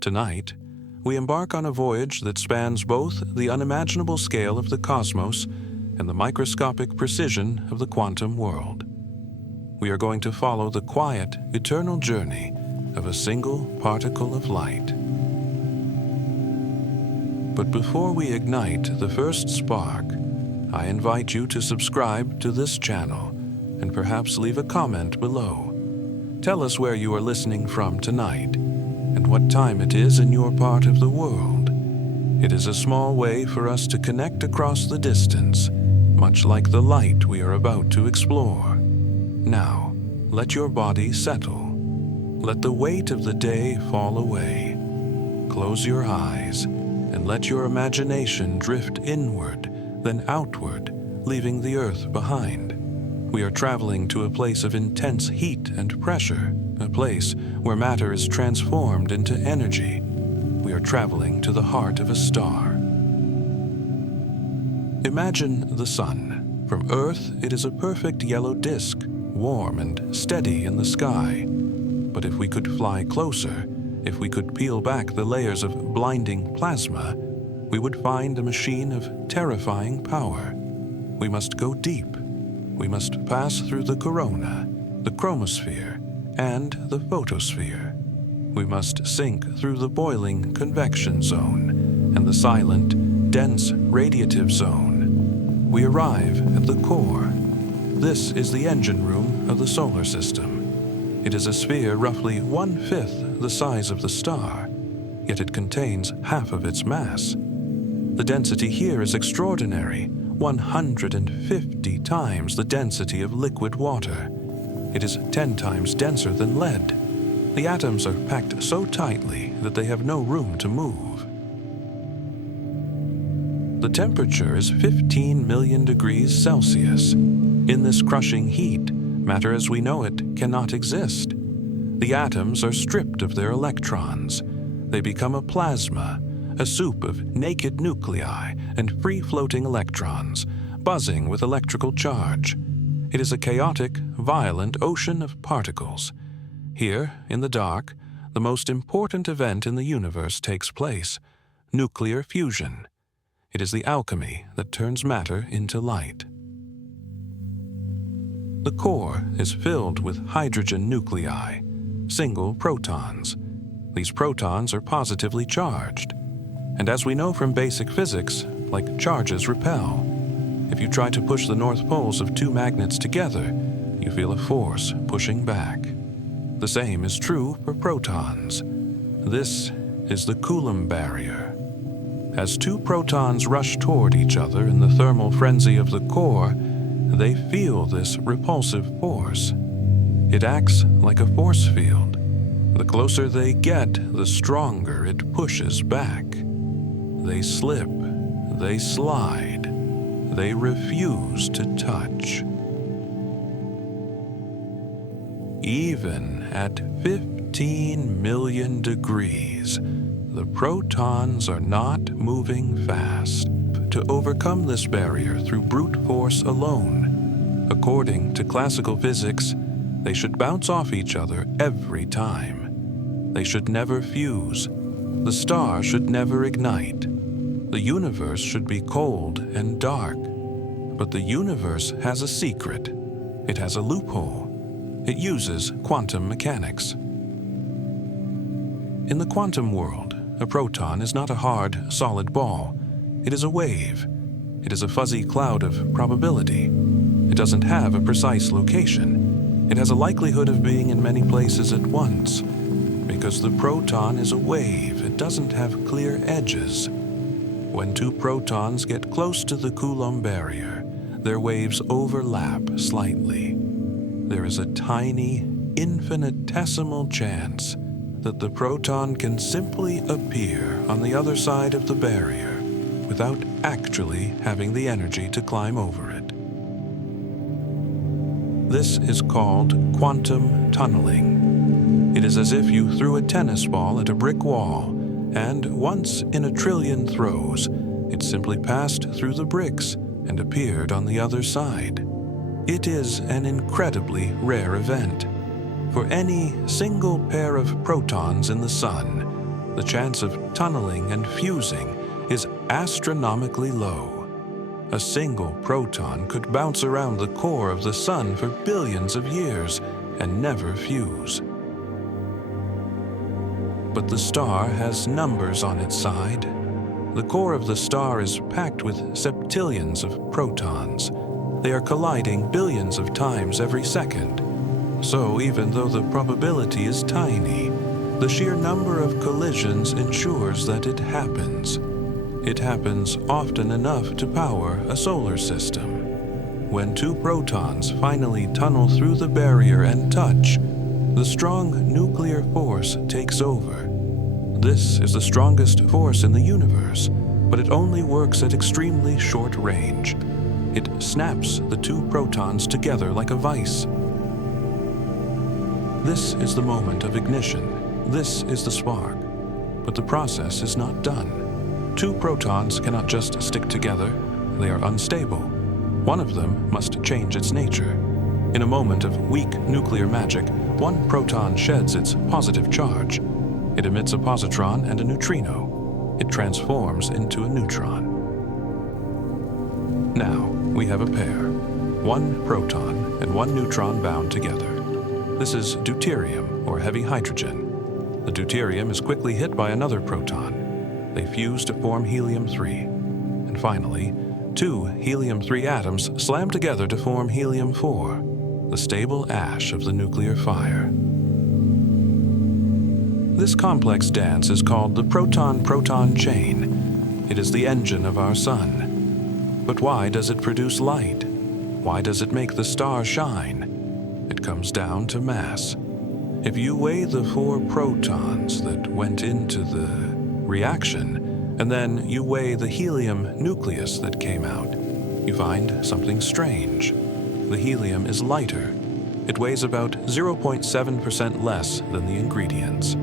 Tonight, we embark on a voyage that spans both the unimaginable scale of the cosmos and the microscopic precision of the quantum world. We are going to follow the quiet, eternal journey of a single particle of light. But before we ignite the first spark, I invite you to subscribe to this channel and perhaps leave a comment below. Tell us where you are listening from tonight and what time it is in your part of the world. It is a small way for us to connect across the distance, much like the light we are about to explore. Now, let your body settle. Let the weight of the day fall away. Close your eyes and let your imagination drift inward, then outward, leaving the earth behind. We are traveling to a place of intense heat and pressure, a place where matter is transformed into energy. We are traveling to the heart of a star. Imagine the sun. From Earth, it is a perfect yellow disk, warm and steady in the sky. But if we could fly closer, if we could peel back the layers of blinding plasma, we would find a machine of terrifying power. We must go deep. We must pass through the corona, the chromosphere, and the photosphere. We must sink through the boiling convection zone and the silent, dense radiative zone. We arrive at the core. This is the engine room of the solar system. It is a sphere roughly 1/5 the size of the star, yet it contains half of its mass. The density here is extraordinary, 150 times the density of liquid water. It is 10 times denser than lead. The atoms are packed so tightly that they have no room to move. The temperature is 15 million degrees Celsius. In this crushing heat, matter as we know it cannot exist. The atoms are stripped of their electrons. They become a plasma, a soup of naked nuclei and free-floating electrons, buzzing with electrical charge. It is a chaotic, violent ocean of particles. Here, in the dark, the most important event in the universe takes place: nuclear fusion. It is the alchemy that turns matter into light. The core is filled with hydrogen nuclei, single protons. These protons are positively charged. And as we know from basic physics, like charges repel. If you try to push the north poles of two magnets together, you feel a force pushing back. The same is true for protons. This is the Coulomb barrier. As two protons rush toward each other in the thermal frenzy of the core, they feel this repulsive force. It acts like a force field. The closer they get, the stronger it pushes back. They slip, they slide, they refuse to touch. Even at 15 million degrees, the protons are not moving fast. To overcome this barrier through brute force alone, according to classical physics, they should bounce off each other every time. They should never fuse. The star should never ignite. The universe should be cold and dark. But the universe has a secret. It has a loophole. It uses quantum mechanics. In the quantum world, a proton is not a hard, solid ball. It is a wave. It is a fuzzy cloud of probability. It doesn't have a precise location. It has a likelihood of being in many places at once. Because the proton is a wave, it doesn't have clear edges. When two protons get close to the Coulomb barrier, their waves overlap slightly. There is a tiny, infinitesimal chance that the proton can simply appear on the other side of the barrier without actually having the energy to climb over it. This is called quantum tunneling. It is as if you threw a tennis ball at a brick wall, and once in a trillion throws, it simply passed through the bricks and appeared on the other side. It is an incredibly rare event. For any single pair of protons in the sun, the chance of tunneling and fusing is astronomically low. A single proton could bounce around the core of the Sun for billions of years and never fuse. But the star has numbers on its side. The core of the star is packed with septillions of protons. They are colliding billions of times every second. So even though the probability is tiny, the sheer number of collisions ensures that it happens. It happens often enough to power a solar system. When two protons finally tunnel through the barrier and touch, the strong nuclear force takes over. This is the strongest force in the universe, but it only works at extremely short range. It snaps the two protons together like a vise. This is the moment of ignition. This is the spark. But the process is not done. Two protons cannot just stick together. They are unstable. One of them must change its nature. In a moment of weak nuclear magic, one proton sheds its positive charge. It emits a positron and a neutrino. It transforms into a neutron. Now, we have a pair. One proton and one neutron bound together. This is deuterium, or heavy hydrogen. The deuterium is quickly hit by another proton. They fuse to form helium-3. And finally, two helium-3 atoms slam together to form helium-4, the stable ash of the nuclear fire. This complex dance is called the proton-proton chain. It is the engine of our Sun. But why does it produce light? Why does it make the star shine? It comes down to mass. If you weigh the 4 protons that went into the reaction, and then you weigh the helium nucleus that came out, you find something strange. The helium is lighter. It weighs about 0.7% less than the ingredients.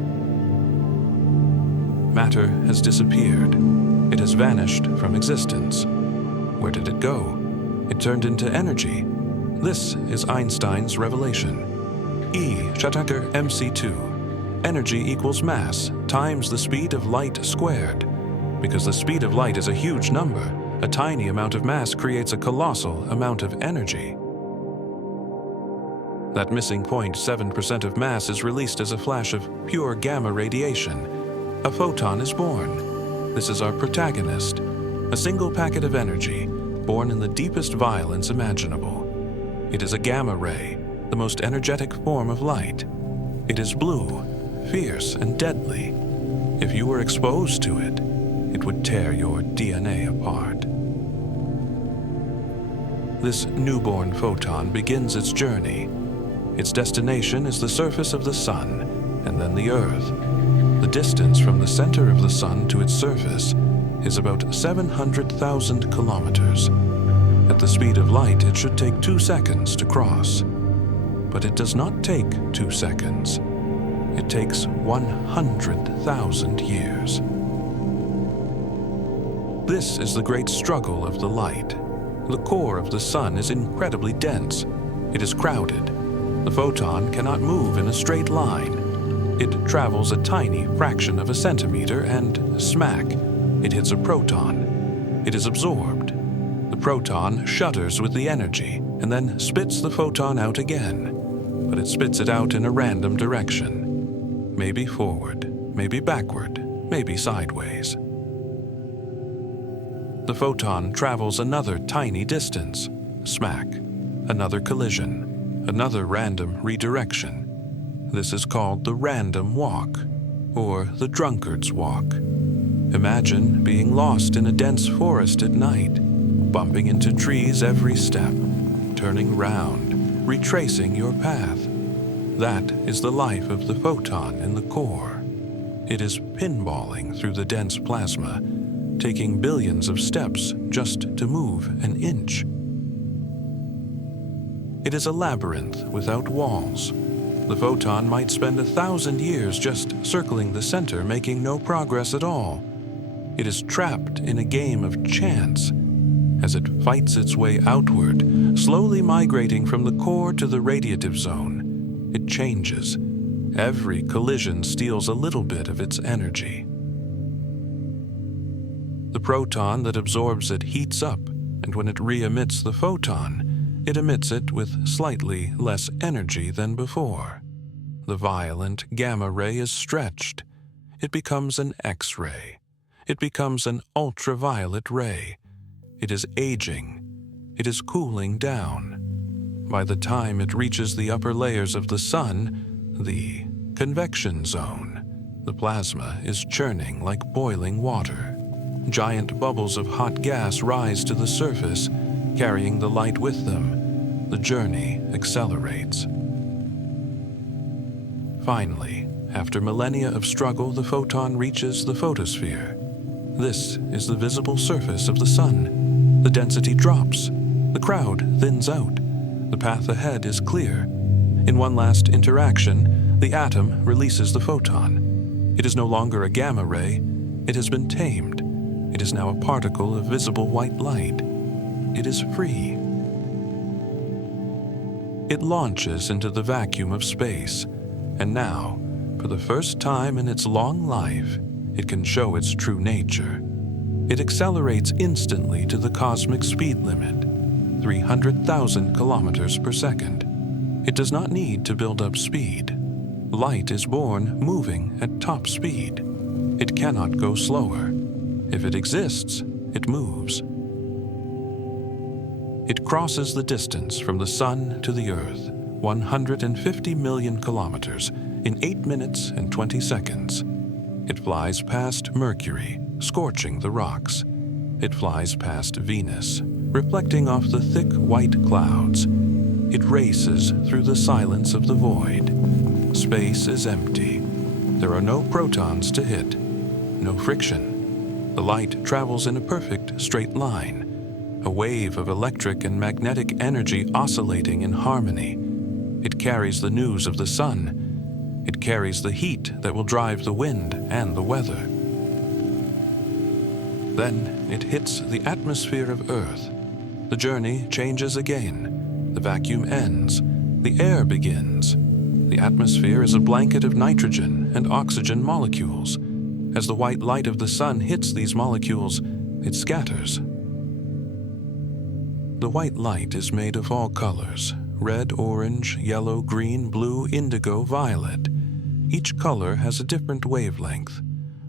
Matter has disappeared. It has vanished from existence. Where did it go? It turned into energy. This is Einstein's revelation. E Schattaker mc2. Energy equals mass times the speed of light squared. Because the speed of light is a huge number, a tiny amount of mass creates a colossal amount of energy. That missing 0.7% of mass is released as a flash of pure gamma radiation. A photon is born. This is our protagonist, a single packet of energy, born in the deepest violence imaginable. It is a gamma ray, the most energetic form of light. It is blue, fierce, and deadly. If you were exposed to it, it would tear your DNA apart. This newborn photon begins its journey. Its destination is the surface of the Sun, and then the Earth. The distance from the center of the Sun to its surface is about 700,000 kilometers. At the speed of light, it should take 2 seconds to cross. But it does not take 2 seconds. It takes 100,000 years. This is the great struggle of the light. The core of the Sun is incredibly dense. It is crowded. The photon cannot move in a straight line. It travels a tiny fraction of a centimeter and, smack, it hits a proton. It is absorbed. The proton shudders with the energy and then spits the photon out again. But it spits it out in a random direction. Maybe forward, maybe backward, maybe sideways. The photon travels another tiny distance. Smack. Another collision. Another random redirection. This is called the random walk, or the drunkard's walk. Imagine being lost in a dense forest at night, bumping into trees every step, turning round, retracing your path. That is the life of the photon in the core. It is pinballing through the dense plasma, taking billions of steps just to move an inch. It is a labyrinth without walls. The photon might spend 1,000 years just circling the center, making no progress at all. It is trapped in a game of chance as it fights its way outward, slowly migrating from the core to the radiative zone. It changes, Every collision steals a little bit of its energy. The proton that absorbs it heats up, and when it re-emits the photon, it emits it with slightly less energy than before. The violent gamma ray is stretched. It becomes an X-ray. It becomes an ultraviolet ray. It is aging. It is cooling down. By the time it reaches the upper layers of the sun, the convection zone, the plasma is churning like boiling water. Giant bubbles of hot gas rise to the surface, carrying the light with them. The journey accelerates. Finally, after millennia of struggle, the photon reaches the photosphere. This is the visible surface of the sun. The density drops. The crowd thins out. The path ahead is clear. In one last interaction, the atom releases the photon. It is no longer a gamma ray. It has been tamed. It is now a particle of visible white light. It is free. It launches into the vacuum of space, and now, for the first time in its long life, it can show its true nature. It accelerates instantly to the cosmic speed limit, 300,000 kilometers per second. It does not need to build up speed. Light is born moving at top speed. It cannot go slower. If it exists, it moves. It crosses the distance from the sun to the Earth, 150 million kilometers, in 8 minutes and 20 seconds. It flies past Mercury, scorching the rocks. It flies past Venus, reflecting off the thick white clouds. It races through the silence of the void. Space is empty. There are no protons to hit, no friction. The light travels in a perfect straight line, a wave of electric and magnetic energy oscillating in harmony. It carries the news of the sun. It carries the heat that will drive the wind and the weather. Then it hits the atmosphere of Earth. The journey changes again. The vacuum ends. The air begins. The atmosphere is a blanket of nitrogen and oxygen molecules. As the white light of the sun hits these molecules, it scatters. The white light is made of all colors: red, orange, yellow, green, blue, indigo, violet. Each color has a different wavelength.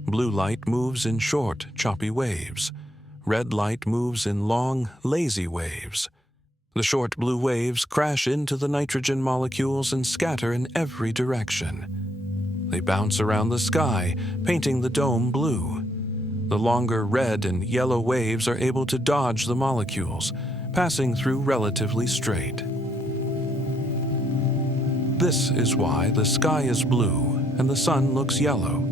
Blue light moves in short, choppy waves. Red light moves in long, lazy waves. The short blue waves crash into the nitrogen molecules and scatter in every direction. They bounce around the sky, painting the dome blue. The longer red and yellow waves are able to dodge the molecules, passing through relatively straight. This is why the sky is blue and the sun looks yellow.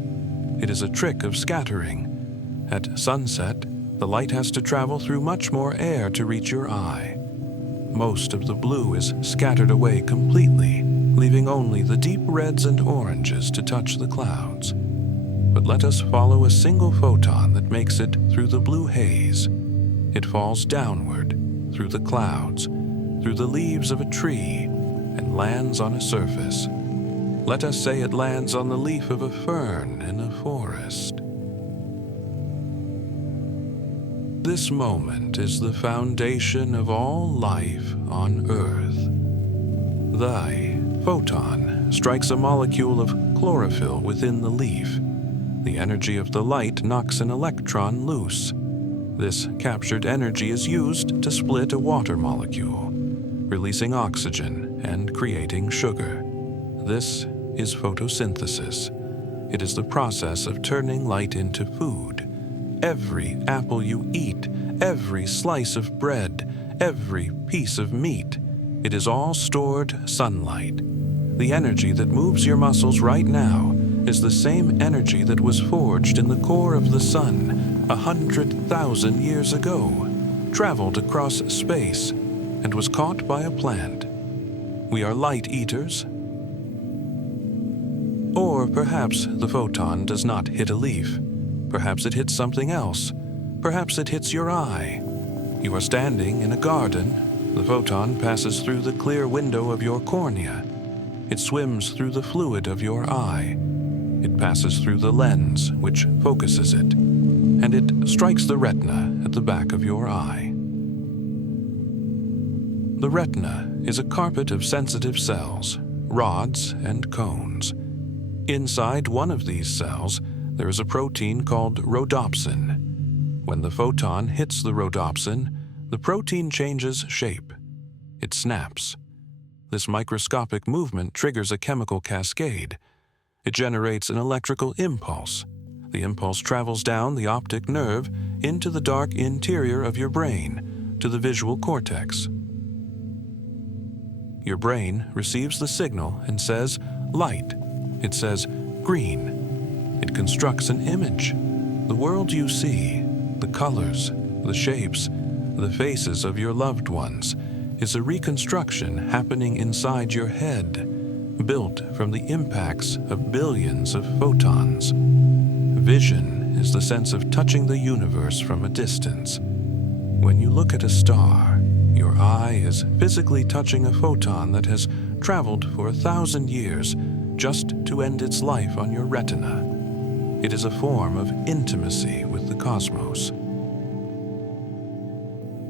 It is a trick of scattering. At sunset, the light has to travel through much more air to reach your eye. Most of the blue is scattered away completely, leaving only the deep reds and oranges to touch the clouds. But let us follow a single photon that makes it through the blue haze. It falls downward, through the clouds, through the leaves of a tree, and lands on a surface. Let us say it lands on the leaf of a fern in a forest. This moment is the foundation of all life on Earth. The photon strikes a molecule of chlorophyll within the leaf. The energy of the light knocks an electron loose. This captured energy is used to split a water molecule, releasing oxygen and creating sugar. This is photosynthesis. It is the process of turning light into food. Every apple you eat, every slice of bread, every piece of meat, it is all stored sunlight. The energy that moves your muscles right now is the same energy that was forged in the core of the sun 100,000 years ago, traveled across space, and was caught by a plant. We are light eaters. Or perhaps the photon does not hit a leaf. Perhaps it hits something else. Perhaps it hits your eye. You are standing in a garden. The photon passes through the clear window of your cornea. It swims through the fluid of your eye. It passes through the lens, which focuses it, and it strikes the retina at the back of your eye. The retina is a carpet of sensitive cells, rods and cones. Inside one of these cells, there is a protein called rhodopsin. When the photon hits the rhodopsin, the protein changes shape. It snaps. This microscopic movement triggers a chemical cascade. It generates an electrical impulse. The impulse travels down the optic nerve into the dark interior of your brain, to the visual cortex. Your brain receives the signal and says, light. It says, green. It constructs an image. The world you see, the colors, the shapes, the faces of your loved ones, is a reconstruction happening inside your head, built from the impacts of billions of photons. Vision is the sense of touching the universe from a distance. When you look at a star, your eye is physically touching a photon that has traveled for 1,000 years just to end its life on your retina. It is a form of intimacy with the cosmos.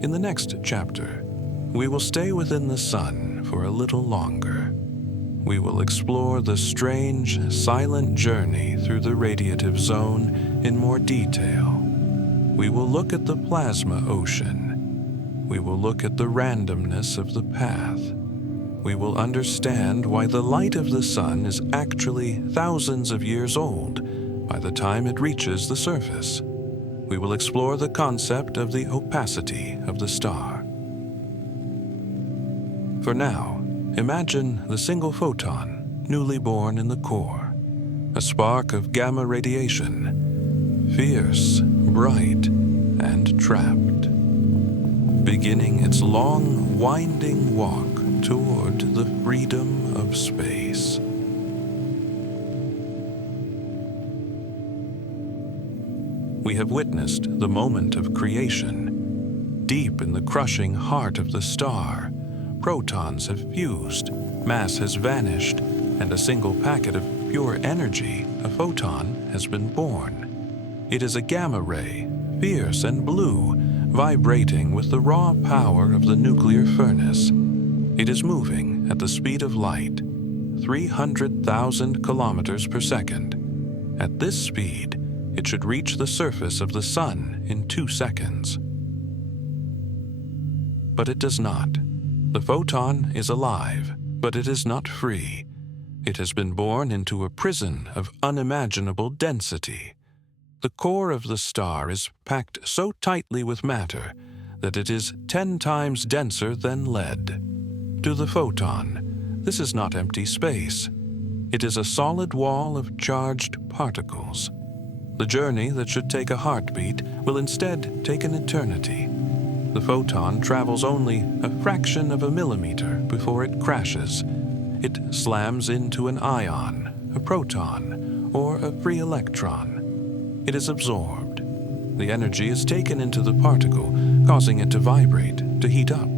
In the next chapter, we will stay within the sun for a little longer. We will explore the strange, silent journey through the radiative zone in more detail. We will look at the plasma ocean. We will look at the randomness of the path. We will understand why the light of the sun is actually thousands of years old by the time it reaches the surface. We will explore the concept of the opacity of the star. For now, imagine the single photon, newly born in the core, a spark of gamma radiation, fierce, bright, and trapped, beginning its long, winding walk toward the freedom of space. We have witnessed the moment of creation. Deep in the crushing heart of the star, protons have fused, mass has vanished, and a single packet of pure energy, a photon, has been born. It is a gamma ray, fierce and blue, vibrating with the raw power of the nuclear furnace. It is moving at the speed of light, 300,000 kilometers per second. At this speed, it should reach the surface of the sun in 2 seconds. But it does not. The photon is alive, but it is not free. It has been born into a prison of unimaginable density. The core of the star is packed so tightly with matter that it is 10 times denser than lead. To the photon, this is not empty space. It is a solid wall of charged particles. The journey that should take a heartbeat will instead take an eternity. The photon travels only a fraction of a millimeter before it crashes. It slams into an ion, a proton, or a free electron. It is absorbed. The energy is taken into the particle, causing it to vibrate, to heat up.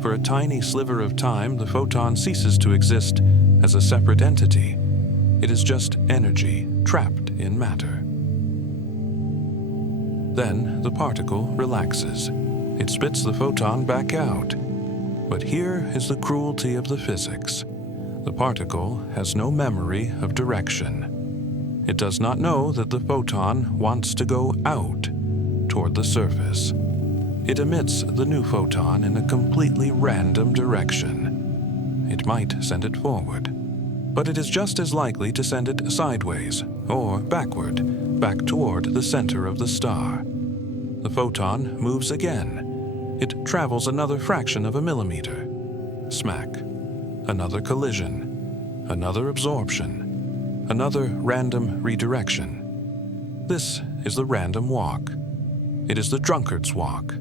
For a tiny sliver of time, the photon ceases to exist as a separate entity. It is just energy trapped in matter. Then the particle relaxes. It spits the photon back out. But here is the cruelty of the physics. The particle has no memory of direction. It does not know that the photon wants to go out toward the surface. It emits the new photon in a completely random direction. It might send it forward, but it is just as likely to send it sideways or backward, back toward the center of the star. The photon moves again. It travels another fraction of a millimeter. Smack. Another collision. Another absorption. Another random redirection. This is the random walk. It is the drunkard's walk.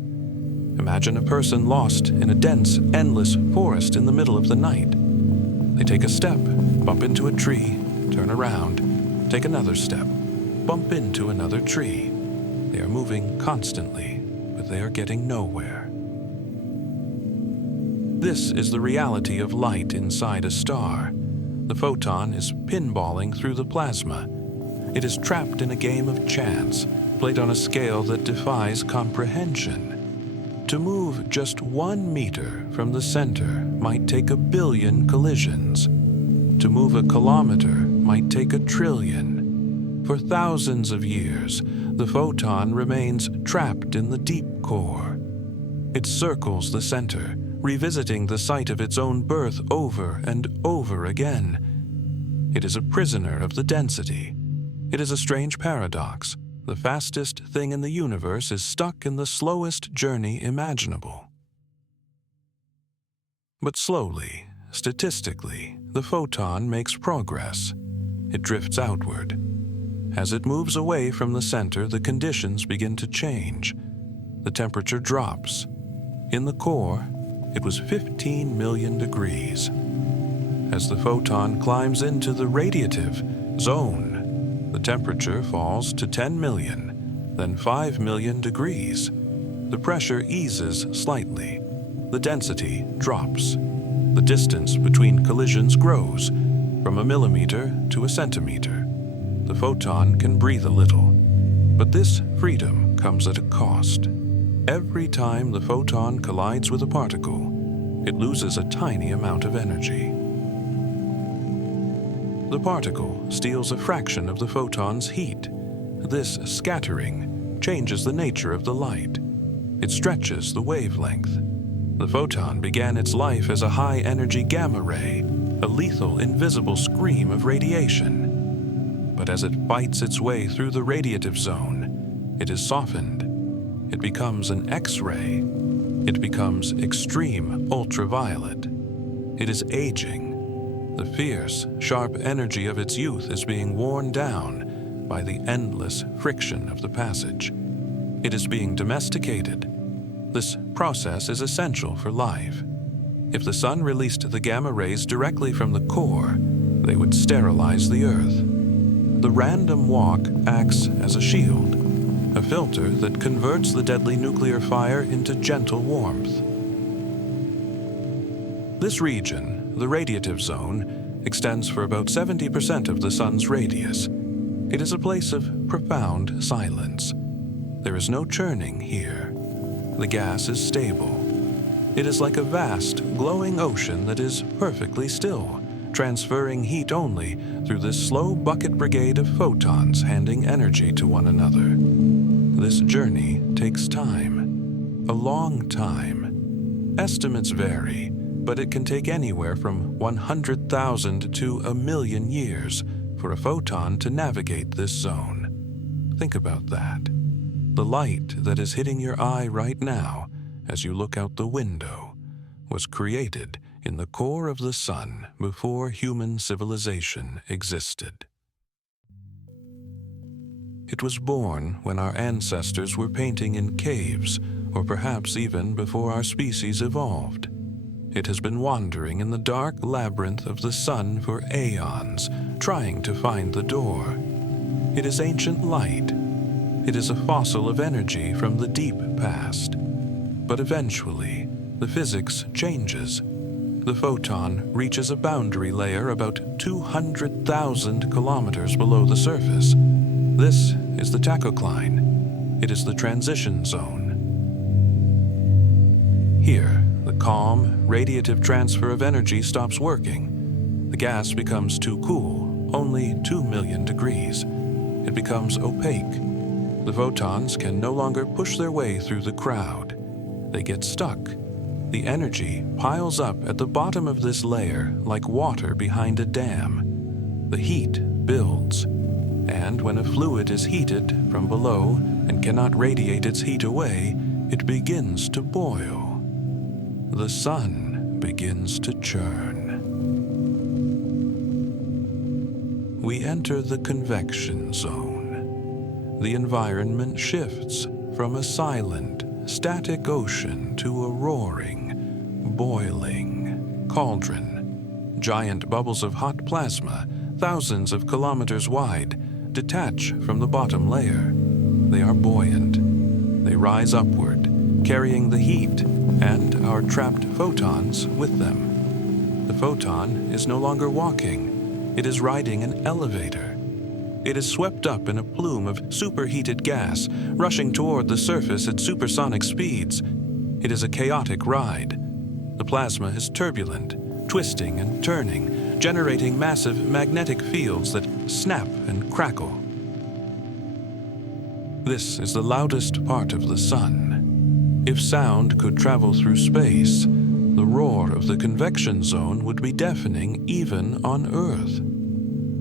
Imagine a person lost in a dense, endless forest in the middle of the night. They take a step, bump into a tree, turn around, take another step, bump into another tree. They are moving constantly, but they are getting nowhere. This is the reality of light inside a star. The photon is pinballing through the plasma. It is trapped in a game of chance, played on a scale that defies comprehension. To move just 1 meter from the center might take 1 billion collisions. To move 1 kilometer might take 1 trillion. For thousands of years, the photon remains trapped in the deep core. It circles the center, revisiting the site of its own birth over and over again. It is a prisoner of the density. It is a strange paradox. The fastest thing in the universe is stuck in the slowest journey imaginable. But slowly, statistically, the photon makes progress. It drifts outward. As it moves away from the center, the conditions begin to change. The temperature drops. In the core, it was 15 million degrees. As the photon climbs into the radiative zone, the temperature falls to 10 million, then 5 million degrees. The pressure eases slightly. The density drops. The distance between collisions grows from 1 millimeter to 1 centimeter. The photon can breathe a little, but this freedom comes at a cost. Every time the photon collides with a particle, it loses a tiny amount of energy. The particle steals a fraction of the photon's heat. This scattering changes the nature of the light. It stretches the wavelength. The photon began its life as a high-energy gamma ray, a lethal, invisible scream of radiation. But as it fights its way through the radiative zone, it is softened. It becomes an X-ray. It becomes extreme ultraviolet. It is aging. The fierce, sharp energy of its youth is being worn down by the endless friction of the passage. It is being domesticated. This process is essential for life. If the sun released the gamma rays directly from the core, they would sterilize the Earth. The random walk acts as a shield, a filter that converts the deadly nuclear fire into gentle warmth. This region, the radiative zone, extends for about 70% of the sun's radius. It is a place of profound silence. There is no churning here. The gas is stable. It is like a vast, glowing ocean that is perfectly still, transferring heat only through this slow bucket brigade of photons handing energy to one another. This journey takes time, a long time. Estimates vary, but it can take anywhere from 100,000 to 1,000,000 years for a photon to navigate this zone. Think about that. The light that is hitting your eye right now as you look out the window was created in the core of the sun before human civilization existed. It was born when our ancestors were painting in caves, or perhaps even before our species evolved. It has been wandering in the dark labyrinth of the sun for aeons, trying to find the door. It is ancient light. It is a fossil of energy from the deep past. But eventually, the physics changes. The photon reaches a boundary layer about 200,000 kilometers below the surface. This is the tachocline. It is the transition zone. Here, the calm, radiative transfer of energy stops working. The gas becomes too cool, only 2 million degrees. It becomes opaque. The photons can no longer push their way through the crowd. They get stuck. The energy piles up at the bottom of this layer like water behind a dam. The heat builds. And when a fluid is heated from below and cannot radiate its heat away, it begins to boil. The sun begins to churn. We enter the convection zone. The environment shifts from a silent, static ocean to a roaring, boiling cauldron. Giant bubbles of hot plasma, thousands of kilometers wide, detach from the bottom layer. They are buoyant. They rise upward, carrying the heat and our trapped photons with them. The photon is no longer walking. It is riding an elevator. It is swept up in a plume of superheated gas, rushing toward the surface at supersonic speeds. It is a chaotic ride. The plasma is turbulent, twisting and turning, generating massive magnetic fields that snap and crackle. This is the loudest part of the sun. If sound could travel through space, the roar of the convection zone would be deafening even on Earth.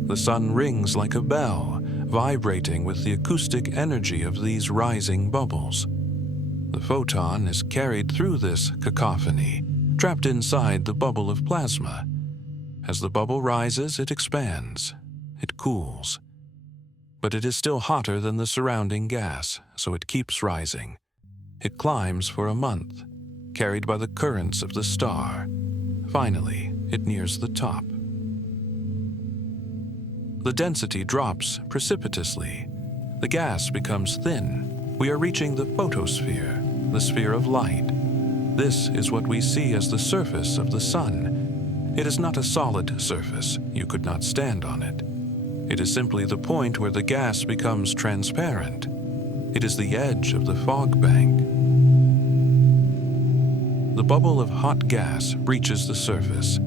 The sun rings like a bell, vibrating with the acoustic energy of these rising bubbles. The photon is carried through this cacophony, trapped inside the bubble of plasma. As the bubble rises, it expands. It cools. But it is still hotter than the surrounding gas, so it keeps rising. It climbs for a month, carried by the currents of the star. Finally, it nears the top. The density drops precipitously. The gas becomes thin. We are reaching the photosphere, the sphere of light. This is what we see as the surface of the sun. It is not a solid surface. You could not stand on it. It is simply the point where the gas becomes transparent. It is the edge of the fog bank. The bubble of hot gas reaches the surface.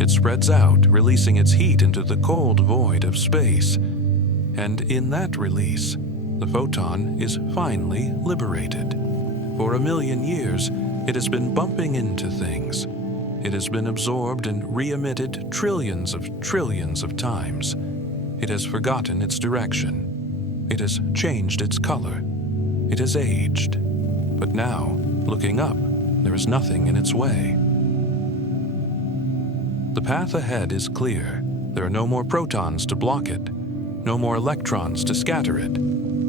It spreads out, releasing its heat into the cold void of space. And in that release, the photon is finally liberated. For 1,000,000 years, it has been bumping into things. It has been absorbed and re-emitted trillions of times. It has forgotten its direction. It has changed its color. It has aged. But now, looking up, there is nothing in its way. The path ahead is clear. There are no more protons to block it, no more electrons to scatter it.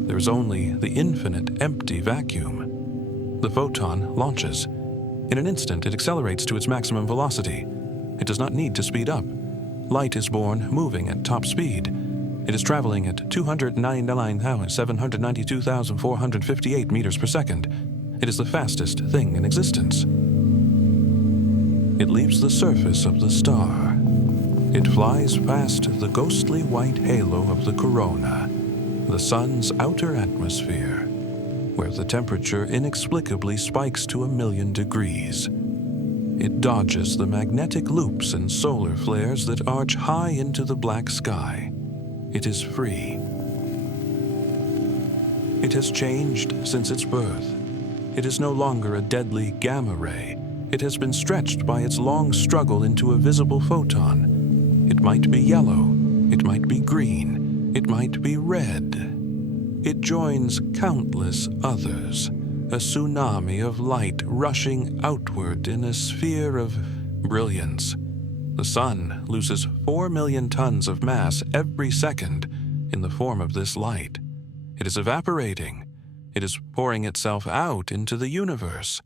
There is only the infinite empty vacuum. The photon launches. In an instant, it accelerates to its maximum velocity. It does not need to speed up. Light is born moving at top speed. It is traveling at 299,792,458 meters per second. It is the fastest thing in existence. It leaves the surface of the star. It flies past the ghostly white halo of the corona, the sun's outer atmosphere, where the temperature inexplicably spikes to 1,000,000 degrees. It dodges the magnetic loops and solar flares that arch high into the black sky. It is free. It has changed since its birth. It is no longer a deadly gamma ray. It has been stretched by its long struggle into a visible photon. It might be yellow, it might be green, it might be red. It joins countless others, a tsunami of light rushing outward in a sphere of brilliance. The sun loses 4 million tons of mass every second in the form of this light. It is evaporating. It is pouring itself out into the universe.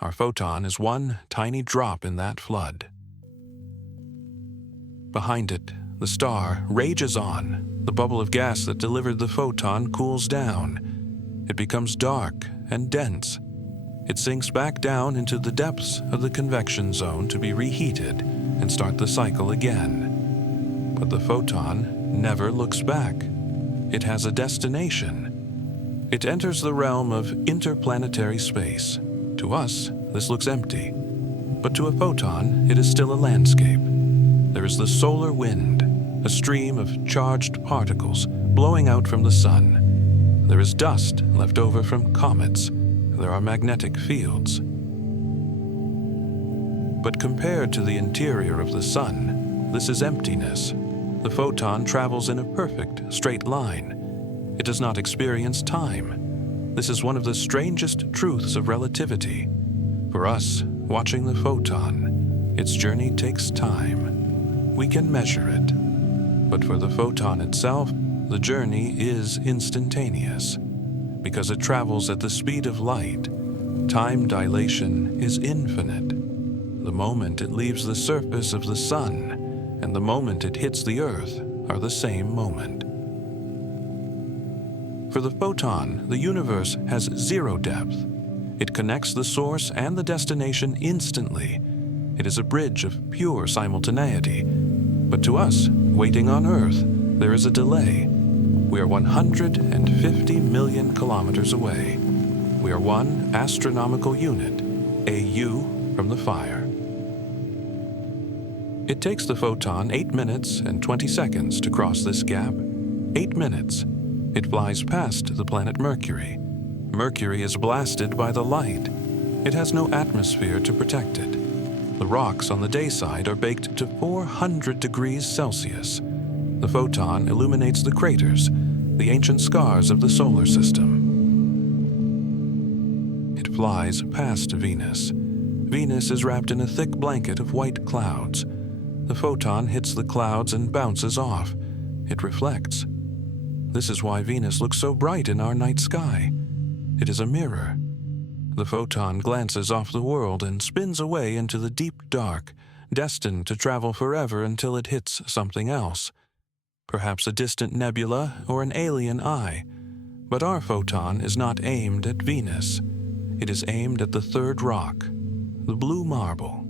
Our photon is one tiny drop in that flood. Behind it, the star rages on. The bubble of gas that delivered the photon cools down. It becomes dark and dense. It sinks back down into the depths of the convection zone to be reheated and start the cycle again. But the photon never looks back. It has a destination. It enters the realm of interplanetary space. To us, this looks empty. But to a photon, it is still a landscape. There is the solar wind, a stream of charged particles blowing out from the sun. There is dust left over from comets. There are magnetic fields. But compared to the interior of the sun, this is emptiness. The photon travels in a perfect straight line. It does not experience time. This is one of the strangest truths of relativity. For us, watching the photon, its journey takes time. We can measure it. But for the photon itself, the journey is instantaneous. Because it travels at the speed of light, time dilation is infinite. The moment it leaves the surface of the sun and the moment it hits the Earth are the same moment. For the photon, the universe has zero depth. It connects the source and the destination instantly. It is a bridge of pure simultaneity. But to us, waiting on Earth, there is a delay. We are 150 million kilometers away. We are one astronomical unit, AU, from the fire. It takes the photon 8 minutes and 20 seconds to cross this gap. 8 minutes. It flies past the planet Mercury. Mercury is blasted by the light. It has no atmosphere to protect it. The rocks on the day side are baked to 400 degrees Celsius. The photon illuminates the craters, the ancient scars of the solar system. It flies past Venus. Venus is wrapped in a thick blanket of white clouds. The photon hits the clouds and bounces off. It reflects. This is why Venus looks so bright in our night sky. It is a mirror. The photon glances off the world and spins away into the deep dark, destined to travel forever until it hits something else. Perhaps a distant nebula or an alien eye. But our photon is not aimed at Venus. It is aimed at the third rock, the blue marble.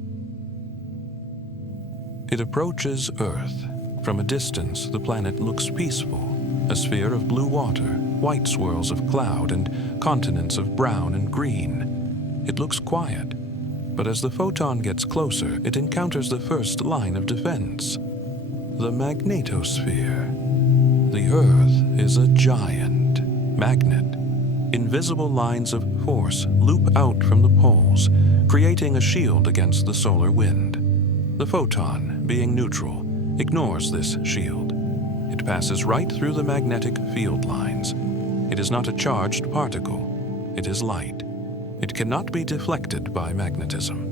It approaches Earth. From a distance, the planet looks peaceful. A sphere of blue water, white swirls of cloud, and continents of brown and green. It looks quiet, but as the photon gets closer, it encounters the first line of defense. The magnetosphere. The Earth is a giant magnet. Invisible lines of force loop out from the poles, creating a shield against the solar wind. The photon, being neutral, ignores this shield. It passes right through the magnetic field lines. It is not a charged particle. It is light. It cannot be deflected by magnetism.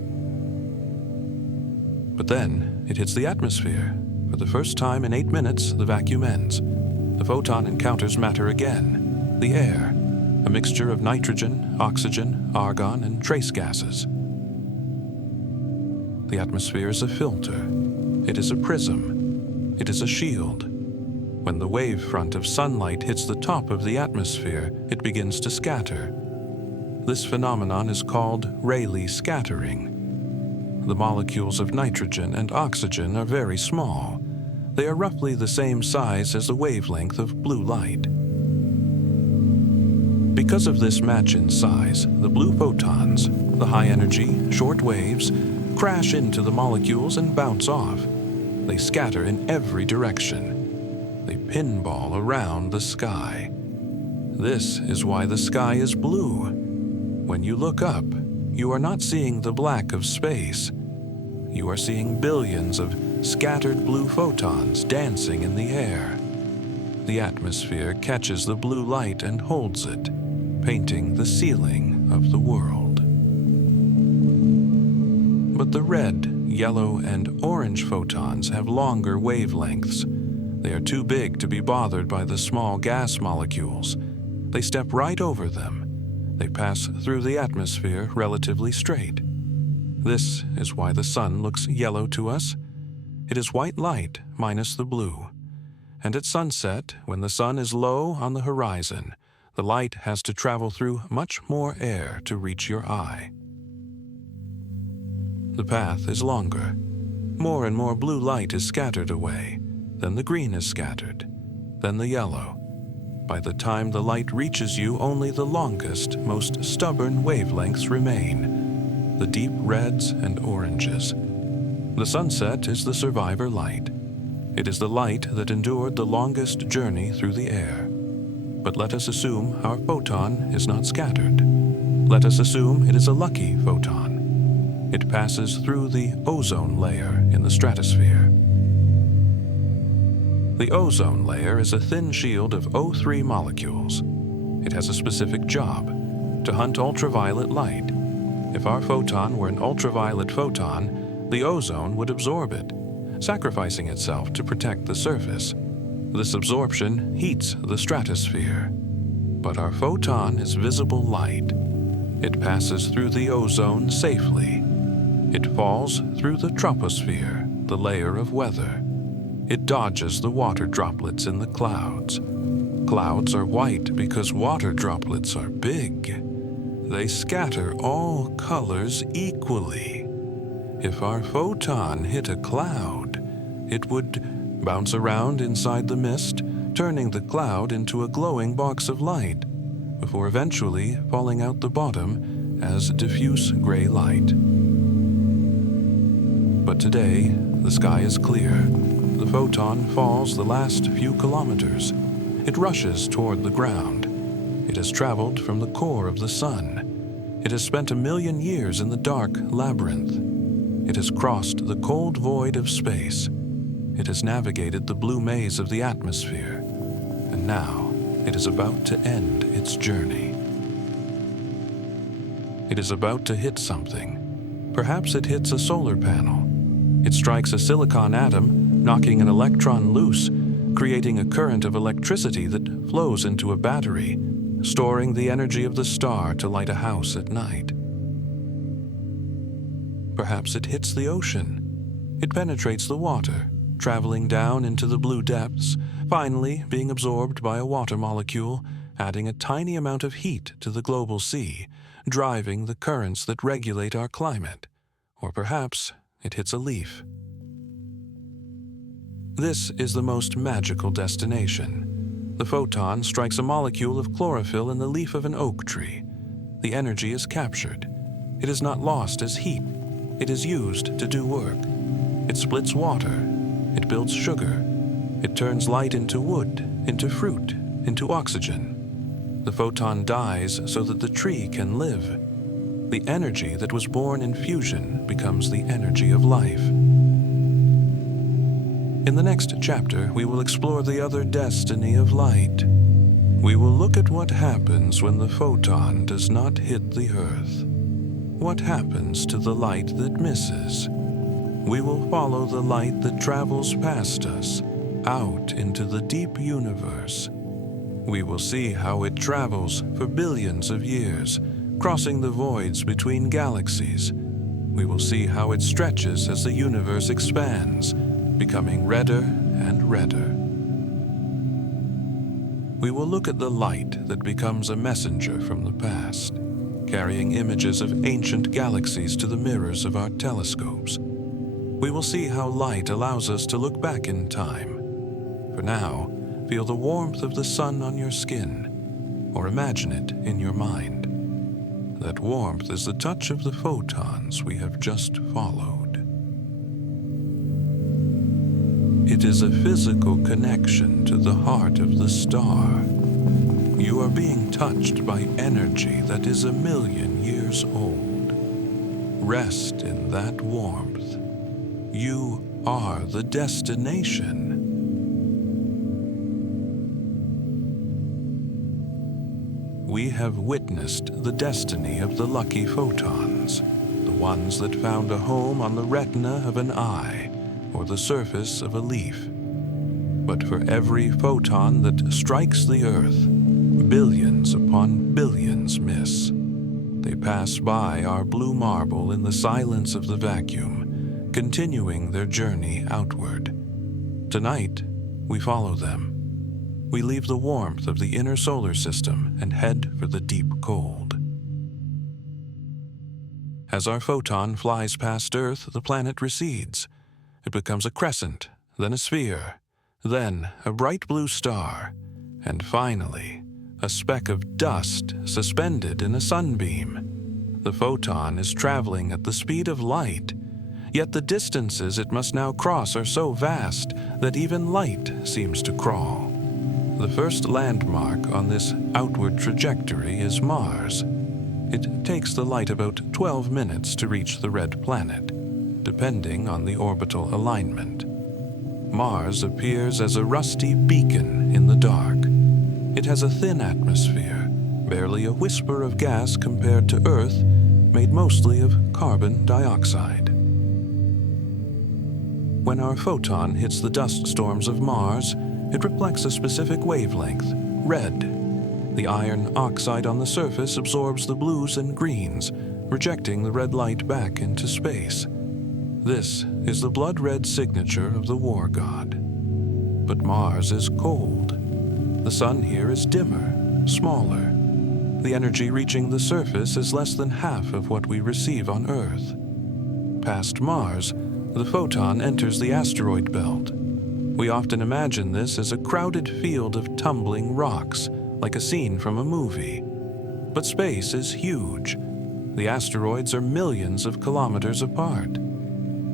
But then it hits the atmosphere. For the first time in 8 minutes, the vacuum ends. The photon encounters matter again, the air, a mixture of nitrogen, oxygen, argon, and trace gases. The atmosphere is a filter. It is a prism. It is a shield. When the wave front of sunlight hits the top of the atmosphere, it begins to scatter. This phenomenon is called Rayleigh scattering. The molecules of nitrogen and oxygen are very small. They are roughly the same size as the wavelength of blue light. Because of this match in size, the blue photons, the high-energy, short waves, crash into the molecules and bounce off. They scatter in every direction. They pinball around the sky. This is why the sky is blue. When you look up, you are not seeing the black of space. You are seeing billions of scattered blue photons dancing in the air. The atmosphere catches the blue light and holds it, painting the ceiling of the world. But the red, yellow, and orange photons have longer wavelengths. They are too big to be bothered by the small gas molecules. They step right over them. They pass through the atmosphere relatively straight. This is why the sun looks yellow to us. It is white light minus the blue. And at sunset, when the sun is low on the horizon, the light has to travel through much more air to reach your eye. The path is longer. More and more blue light is scattered away. Then the green is scattered. Then the yellow. By the time the light reaches you, only the longest, most stubborn wavelengths remain, the deep reds and oranges. The sunset is the survivor light. It is the light that endured the longest journey through the air. But let us assume our photon is not scattered. Let us assume it is a lucky photon. It passes through the ozone layer in the stratosphere. The ozone layer is a thin shield of O3 molecules. It has a specific job, to hunt ultraviolet light. If our photon were an ultraviolet photon, the ozone would absorb it, sacrificing itself to protect the surface. This absorption heats the stratosphere. But our photon is visible light. It passes through the ozone safely. It falls through the troposphere, the layer of weather. It dodges the water droplets in the clouds. Clouds are white because water droplets are big. They scatter all colors equally. If our photon hit a cloud, it would bounce around inside the mist, turning the cloud into a glowing box of light, before eventually falling out the bottom as diffuse gray light. But today, the sky is clear. The photon falls the last few kilometers. It rushes toward the ground. It has traveled from the core of the sun. It has spent 1 million years in the dark labyrinth. It has crossed the cold void of space. It has navigated the blue maze of the atmosphere. And now, it is about to end its journey. It is about to hit something. Perhaps it hits a solar panel. It strikes a silicon atom, knocking an electron loose, creating a current of electricity that flows into a battery, storing the energy of the star to light a house at night. Perhaps it hits the ocean. It penetrates the water, traveling down into the blue depths, finally being absorbed by a water molecule, adding a tiny amount of heat to the global sea, driving the currents that regulate our climate. Or perhaps it hits a leaf. This is the most magical destination. The photon strikes a molecule of chlorophyll in the leaf of an oak tree. The energy is captured. It is not lost as heat. It is used to do work. It splits water. It builds sugar. It turns light into wood, into fruit, into oxygen. The photon dies so that the tree can live. The energy that was born in fusion becomes the energy of life. In the next chapter, we will explore the other destiny of light. We will look at what happens when the photon does not hit the Earth. What happens to the light that misses? We will follow the light that travels past us, out into the deep universe. We will see how it travels for billions of years, crossing the voids between galaxies. We will see how it stretches as the universe expands, becoming redder and redder. We will look at the light that becomes a messenger from the past, carrying images of ancient galaxies to the mirrors of our telescopes. We will see how light allows us to look back in time. For now, feel the warmth of the sun on your skin, or imagine it in your mind. That warmth is the touch of the photons we have just followed. It is a physical connection to the heart of the star. You are being touched by energy that is 1 million years old. Rest in that warmth. You are the destination. We have witnessed the destiny of the lucky photons, the ones that found a home on the retina of an eye or the surface of a leaf. But for every photon that strikes the Earth, billions upon billions miss. They pass by our blue marble in the silence of the vacuum, continuing their journey outward. Tonight, we follow them. We leave the warmth of the inner solar system and head for the deep cold. As our photon flies past Earth, the planet recedes. It becomes a crescent, then a sphere, then a bright blue star, and finally, a speck of dust suspended in a sunbeam. The photon is traveling at the speed of light, yet the distances it must now cross are so vast that even light seems to crawl. The first landmark on this outward trajectory is Mars. It takes the light about 12 minutes to reach the red planet, depending on the orbital alignment. Mars appears as a rusty beacon in the dark. It has a thin atmosphere, barely a whisper of gas compared to Earth, made mostly of carbon dioxide. When our photon hits the dust storms of Mars, it reflects a specific wavelength, red. The iron oxide on the surface absorbs the blues and greens, rejecting the red light back into space. This is the blood-red signature of the war god. But Mars is cold. The sun here is dimmer, smaller. The energy reaching the surface is less than half of what we receive on Earth. Past Mars, the photon enters the asteroid belt. We often imagine this as a crowded field of tumbling rocks, like a scene from a movie. But space is huge. The asteroids are millions of kilometers apart.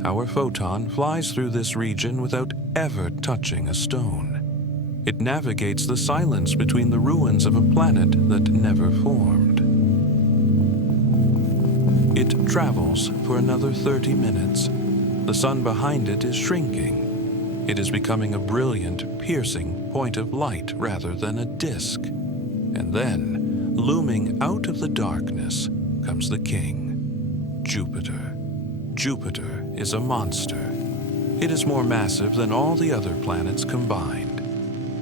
Our photon flies through this region without ever touching a stone. It navigates the silence between the ruins of a planet that never formed. It travels for another 30 minutes. The sun behind it is shrinking. It is becoming a brilliant, piercing point of light rather than a disk. And then, looming out of the darkness, comes the king, Jupiter. Jupiter is a monster. It is more massive than all the other planets combined.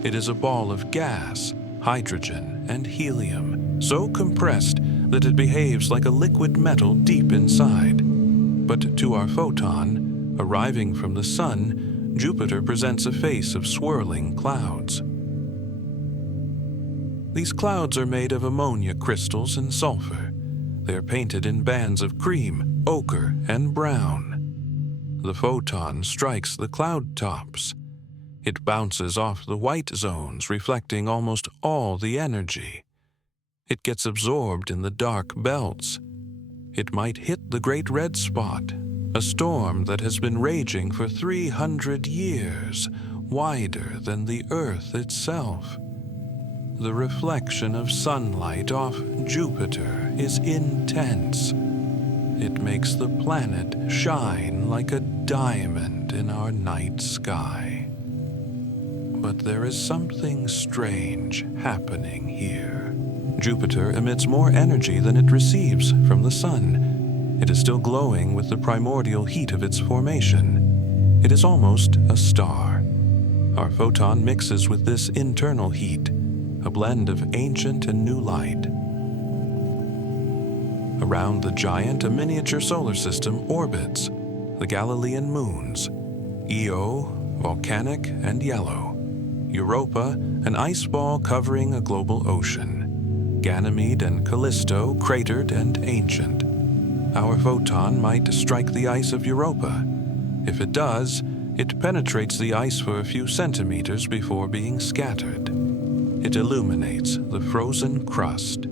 It is a ball of gas, hydrogen, and helium, so compressed that it behaves like a liquid metal deep inside. But to our photon, arriving from the sun, Jupiter presents a face of swirling clouds. These clouds are made of ammonia crystals and sulfur. They are painted in bands of cream, ochre, and brown. The photon strikes the cloud tops. It bounces off the white zones, reflecting almost all the energy. It gets absorbed in the dark belts. It might hit the Great Red Spot, a storm that has been raging for 300 years, wider than the Earth itself. The reflection of sunlight off Jupiter is intense. It makes the planet shine like a diamond in our night sky. But there is something strange happening here. Jupiter emits more energy than it receives from the sun. It is still glowing with the primordial heat of its formation. It is almost a star. Our photon mixes with this internal heat, a blend of ancient and new light. Around the giant, a miniature solar system orbits, the Galilean moons, Io, volcanic and yellow, Europa, an ice ball covering a global ocean, Ganymede and Callisto, cratered and ancient. Our photon might strike the ice of Europa. If it does, it penetrates the ice for a few centimeters before being scattered. It illuminates the frozen crust,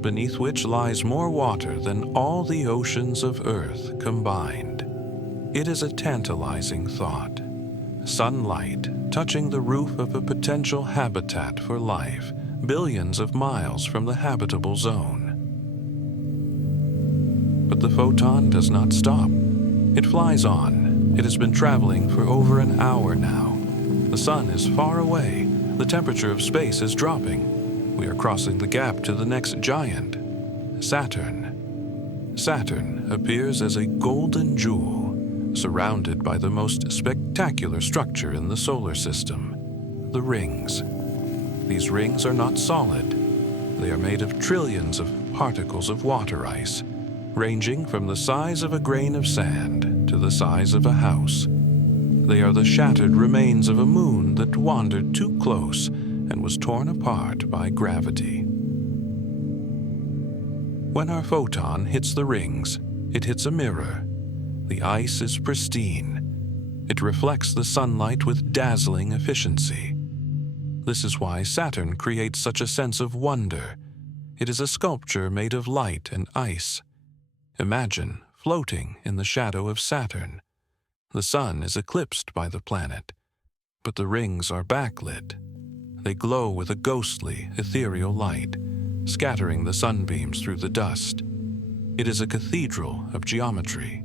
beneath which lies more water than all the oceans of Earth combined. It is a tantalizing thought. Sunlight touching the roof of a potential habitat for life, billions of miles from the habitable zone. But the photon does not stop. It flies on. It has been traveling for over an hour now. The sun is far away. The temperature of space is dropping. We are crossing the gap to the next giant, Saturn. Saturn appears as a golden jewel, surrounded by the most spectacular structure in the solar system, the rings. These rings are not solid. They are made of trillions of particles of water ice, ranging from the size of a grain of sand to the size of a house. They are the shattered remains of a moon that wandered too close and was torn apart by gravity. When our photon hits the rings, it hits a mirror. The ice is pristine. It reflects the sunlight with dazzling efficiency. This is why Saturn creates such a sense of wonder. It is a sculpture made of light and ice. Imagine floating in the shadow of Saturn. The sun is eclipsed by the planet, but the rings are backlit. They glow with a ghostly, ethereal light, scattering the sunbeams through the dust. It is a cathedral of geometry.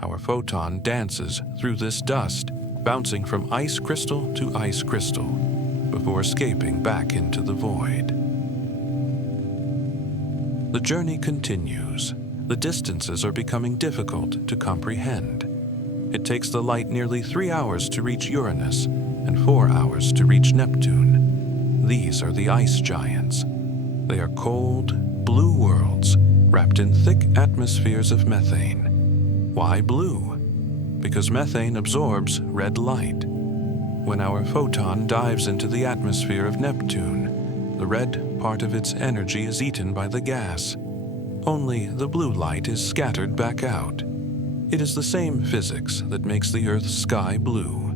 Our photon dances through this dust, bouncing from ice crystal to ice crystal, before escaping back into the void. The journey continues. The distances are becoming difficult to comprehend. It takes the light nearly 3 hours to reach Uranus and 4 hours to reach Neptune. These are the ice giants. They are cold, blue worlds wrapped in thick atmospheres of methane. Why blue? Because methane absorbs red light. When our photon dives into the atmosphere of Neptune, the red part of its energy is eaten by the gas. Only the blue light is scattered back out. It is the same physics that makes the Earth's sky blue,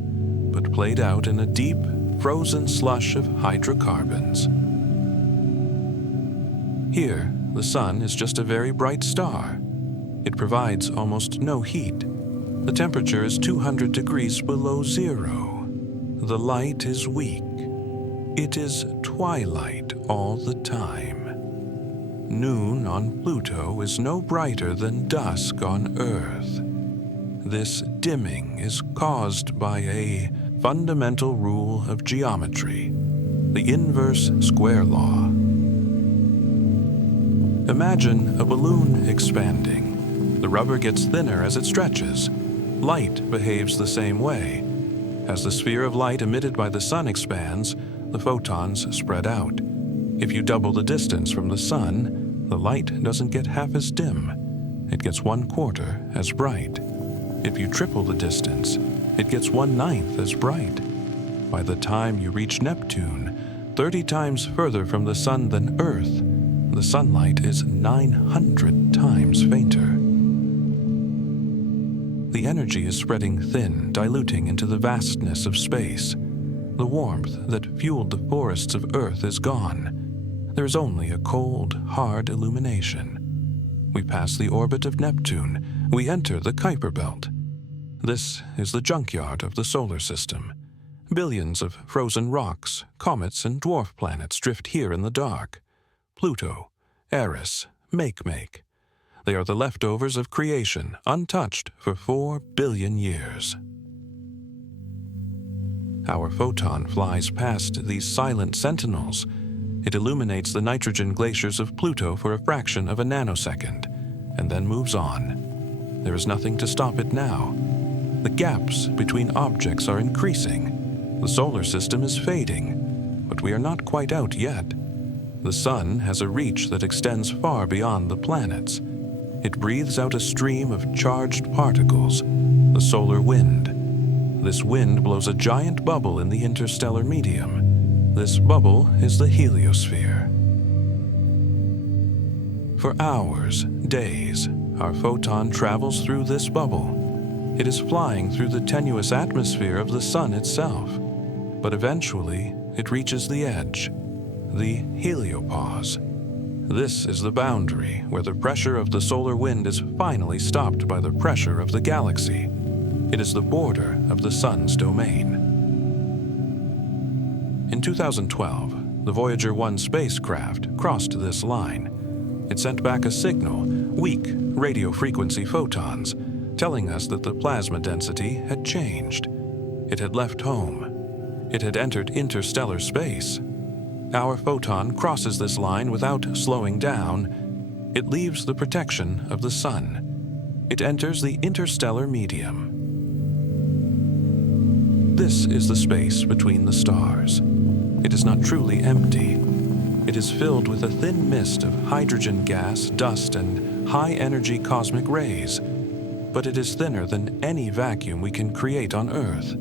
but played out in a deep, frozen slush of hydrocarbons. Here, the sun is just a very bright star. It provides almost no heat. The temperature is 200 degrees below zero. The light is weak. It is twilight all the time. Noon on Pluto is no brighter than dusk on Earth. This dimming is caused by a fundamental rule of geometry, the inverse square law. Imagine a balloon expanding. The rubber gets thinner as it stretches. Light behaves the same way. As the sphere of light emitted by the sun expands, the photons spread out. If you double the distance from the sun, the light doesn't get half as dim. It gets 1/4 as bright. If you triple the distance, it gets 1/9 as bright. By the time you reach Neptune, 30 times further from the sun than Earth, the sunlight is 900 times fainter. The energy is spreading thin, diluting into the vastness of space. The warmth that fueled the forests of Earth is gone. There is only a cold, hard illumination. We pass the orbit of Neptune. We enter the Kuiper Belt. This is the junkyard of the solar system. Billions of frozen rocks, comets, and dwarf planets drift here in the dark. Pluto, Eris, Makemake. They are the leftovers of creation, untouched for 4 billion years. Our photon flies past these silent sentinels. It illuminates the nitrogen glaciers of Pluto for a fraction of a nanosecond, and then moves on. There is nothing to stop it now. The gaps between objects are increasing. The solar system is fading, but we are not quite out yet. The sun has a reach that extends far beyond the planets. It breathes out a stream of charged particles, the solar wind. This wind blows a giant bubble in the interstellar medium. This bubble is the heliosphere. For hours, days, our photon travels through this bubble. It is flying through the tenuous atmosphere of the sun itself. But eventually, it reaches the edge, the heliopause. This is the boundary where the pressure of the solar wind is finally stopped by the pressure of the galaxy. It is the border of the sun's domain. In 2012, the Voyager 1 spacecraft crossed this line. It sent back a signal, weak radio frequency photons, telling us that the plasma density had changed. It had left home. It had entered interstellar space. Our photon crosses this line without slowing down. It leaves the protection of the sun. It enters the interstellar medium. This is the space between the stars. It is not truly empty. It is filled with a thin mist of hydrogen gas, dust, and high-energy cosmic rays. But it is thinner than any vacuum we can create on Earth.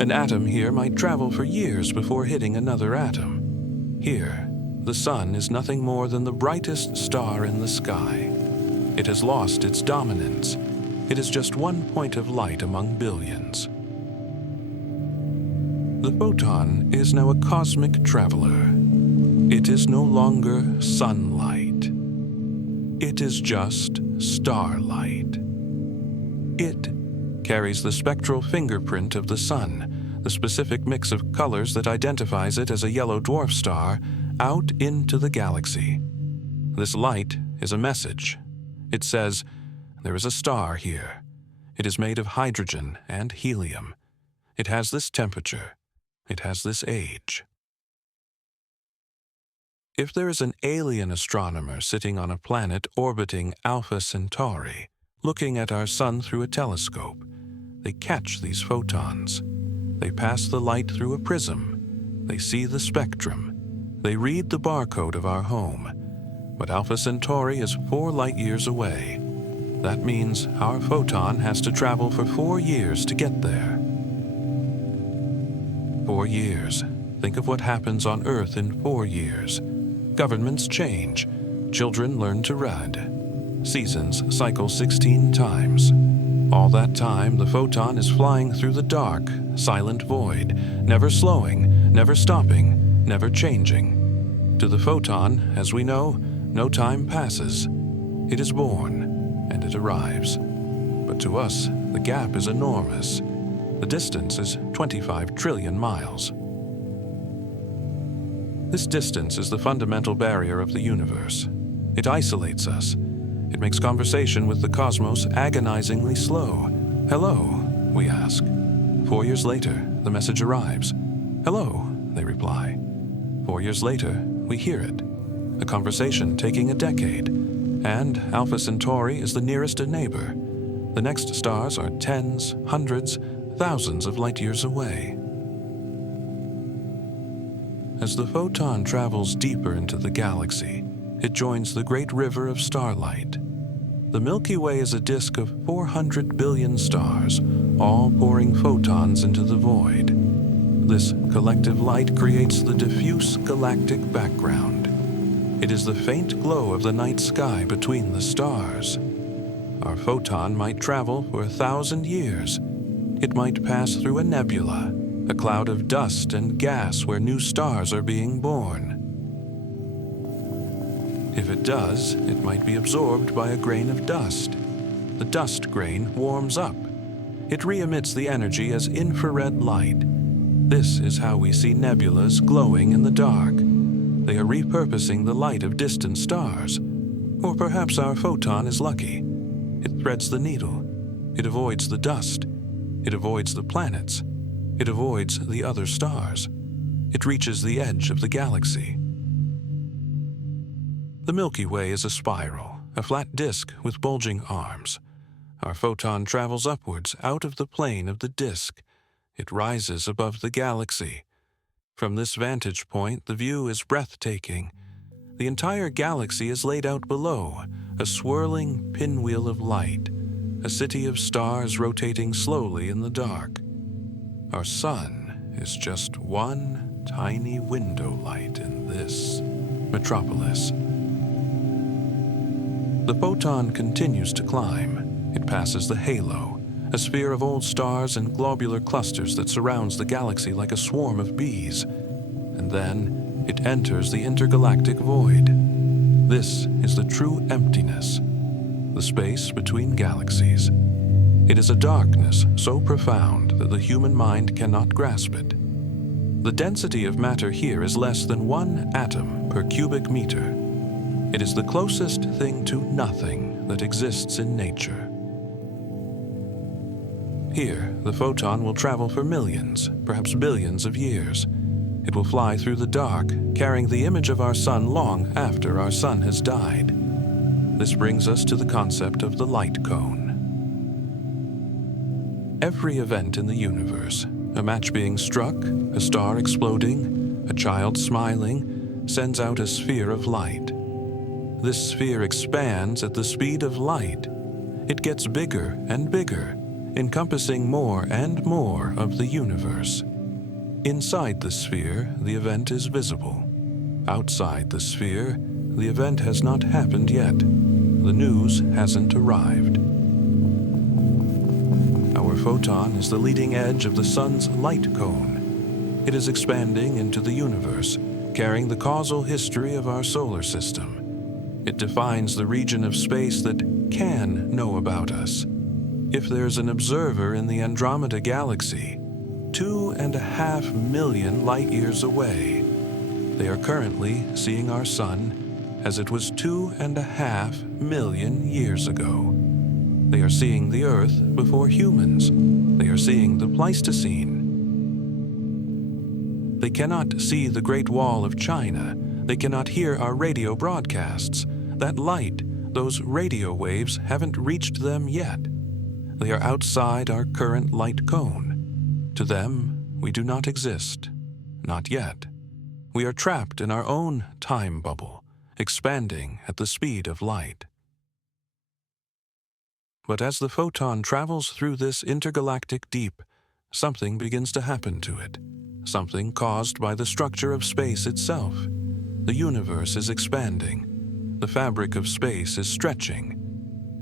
An atom here might travel for years before hitting another atom. Here, the sun is nothing more than the brightest star in the sky. It has lost its dominance. It is just one point of light among billions. The photon is now a cosmic traveler. It is no longer sunlight. It is just starlight. It carries the spectral fingerprint of the sun, the specific mix of colors that identifies it as a yellow dwarf star, out into the galaxy. This light is a message. It says, there is a star here. It is made of hydrogen and helium. It has this temperature. It has this age. If there is an alien astronomer sitting on a planet orbiting Alpha Centauri, looking at our sun through a telescope, they catch these photons. They pass the light through a prism. They see the spectrum. They read the barcode of our home. But Alpha Centauri is 4 light-years away. That means our photon has to travel for 4 years to get there. 4 years. Think of what happens on Earth in 4 years. Governments change. Children learn to read. Seasons cycle 16 times. All that time, the photon is flying through the dark, silent void, never slowing, never stopping, never changing. To the photon, as we know, no time passes. It is born, and it arrives. But to us, the gap is enormous. The distance is 25 trillion miles. This distance is the fundamental barrier of the universe. It isolates us. It makes conversation with the cosmos agonizingly slow. "Hello," we ask. 4 years later, the message arrives. "Hello," they reply. 4 years later, we hear it. A conversation taking a decade. And Alpha Centauri is the nearest neighbor. The next stars are tens, hundreds, thousands of light years away. As the photon travels deeper into the galaxy, it joins the great river of starlight. The Milky Way is a disk of 400 billion stars, all pouring photons into the void. This collective light creates the diffuse galactic background. It is the faint glow of the night sky between the stars. Our photon might travel for 1,000 years. It might pass through a nebula, a cloud of dust and gas where new stars are being born. If it does, it might be absorbed by a grain of dust. The dust grain warms up. It re-emits the energy as infrared light. This is how we see nebulas glowing in the dark. They are repurposing the light of distant stars. Or perhaps our photon is lucky. It threads the needle. It avoids the dust. It avoids the planets. It avoids the other stars. It reaches the edge of the galaxy. The Milky Way is a spiral, a flat disk with bulging arms. Our photon travels upwards out of the plane of the disk. It rises above the galaxy. From this vantage point, the view is breathtaking. The entire galaxy is laid out below, a swirling pinwheel of light, a city of stars rotating slowly in the dark. Our sun is just one tiny window light in this metropolis. The photon continues to climb. It passes the halo, a sphere of old stars and globular clusters that surrounds the galaxy like a swarm of bees. And then it enters the intergalactic void. This is the true emptiness, the space between galaxies. It is a darkness so profound that the human mind cannot grasp it. The density of matter here is less than 1 atom per cubic meter. It is the closest thing to nothing that exists in nature. Here, the photon will travel for millions, perhaps billions of years. It will fly through the dark, carrying the image of our sun long after our sun has died. This brings us to the concept of the light cone. Every event in the universe, a match being struck, a star exploding, a child smiling, sends out a sphere of light. This sphere expands at the speed of light. It gets bigger and bigger, encompassing more and more of the universe. Inside the sphere, the event is visible. Outside the sphere, the event has not happened yet. The news hasn't arrived. Our photon is the leading edge of the sun's light cone. It is expanding into the universe, carrying the causal history of our solar system. It defines the region of space that can know about us. If there's an observer in the Andromeda galaxy, 2.5 million light-years away, they are currently seeing our sun as it was 2.5 million years ago. They are seeing the Earth before humans. They are seeing the Pleistocene. They cannot see the Great Wall of China. They cannot hear our radio broadcasts. That light, those radio waves, haven't reached them yet. They are outside our current light cone. To them, we do not exist. Not yet. We are trapped in our own time bubble, expanding at the speed of light. But as the photon travels through this intergalactic deep, something begins to happen to it. Something caused by the structure of space itself. The universe is expanding. The fabric of space is stretching.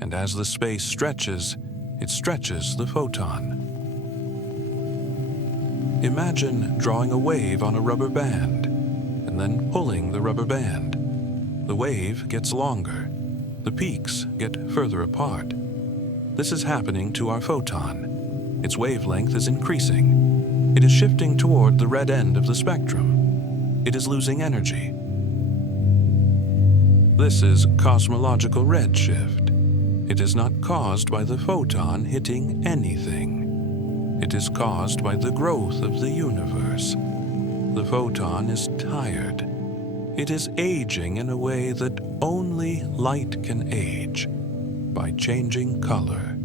And as the space stretches, it stretches the photon. Imagine drawing a wave on a rubber band and then pulling the rubber band. The wave gets longer. The peaks get further apart. This is happening to our photon. Its wavelength is increasing. It is shifting toward the red end of the spectrum. It is losing energy. This is cosmological redshift. It is not caused by the photon hitting anything. It is caused by the growth of the universe. The photon is tired. It is aging in a way that only light can age, by changing color.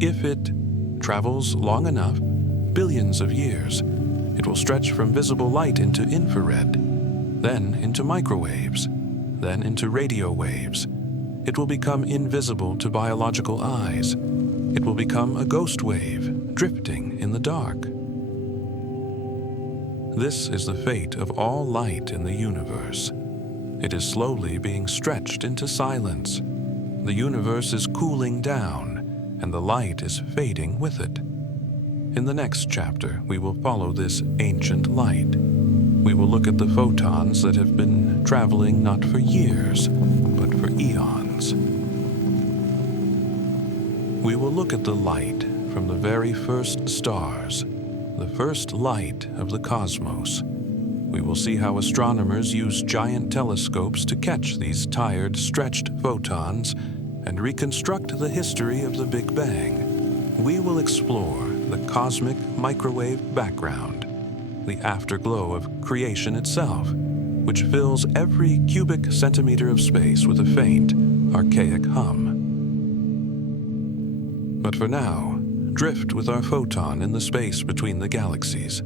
If it travels long enough, billions of years, it will stretch from visible light into infrared, then into microwaves, then into radio waves. It will become invisible to biological eyes. It will become a ghost wave, drifting in the dark. This is the fate of all light in the universe. It is slowly being stretched into silence. The universe is cooling down, and the light is fading with it. In the next chapter, we will follow this ancient light. We will look at the photons that have been traveling not for years, but for eons. We will look at the light from the very first stars, the first light of the cosmos. We will see how astronomers use giant telescopes to catch these tired, stretched photons and reconstruct the history of the Big Bang. We will explore the cosmic microwave background, the afterglow of creation itself, which fills every cubic centimeter of space with a faint, archaic hum. But for now, drift with our photon in the space between the galaxies.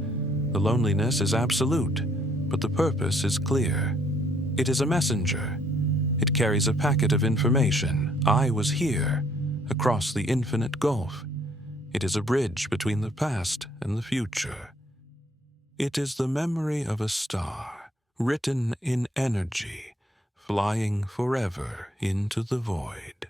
The loneliness is absolute, but the purpose is clear. It is a messenger. It carries a packet of information. I was here, across the infinite gulf. It is a bridge between the past and the future. It is the memory of a star, written in energy, flying forever into the void.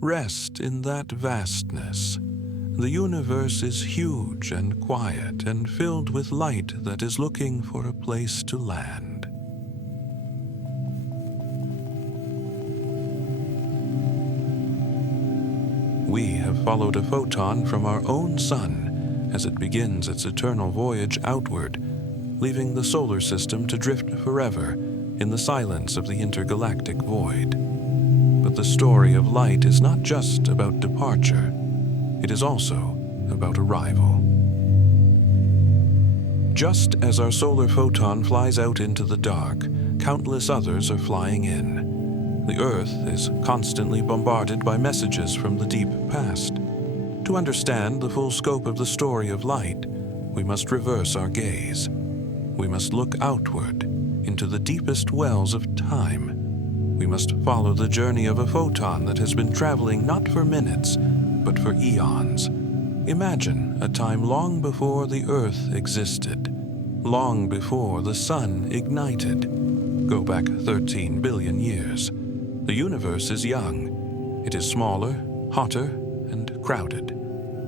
Rest in that vastness. The universe is huge and quiet and filled with light that is looking for a place to land. We have followed a photon from our own sun as it begins its eternal voyage outward, leaving the solar system to drift forever in the silence of the intergalactic void. But the story of light is not just about departure. It is also about arrival. Just as our solar photon flies out into the dark, countless others are flying in. The Earth is constantly bombarded by messages from the deep past. To understand the full scope of the story of light, we must reverse our gaze. We must look outward into the deepest wells of time. We must follow the journey of a photon that has been traveling not for minutes, but for eons. Imagine a time long before the Earth existed, long before the sun ignited. Go back 13 billion years. The universe is young. It is smaller, hotter, and crowded.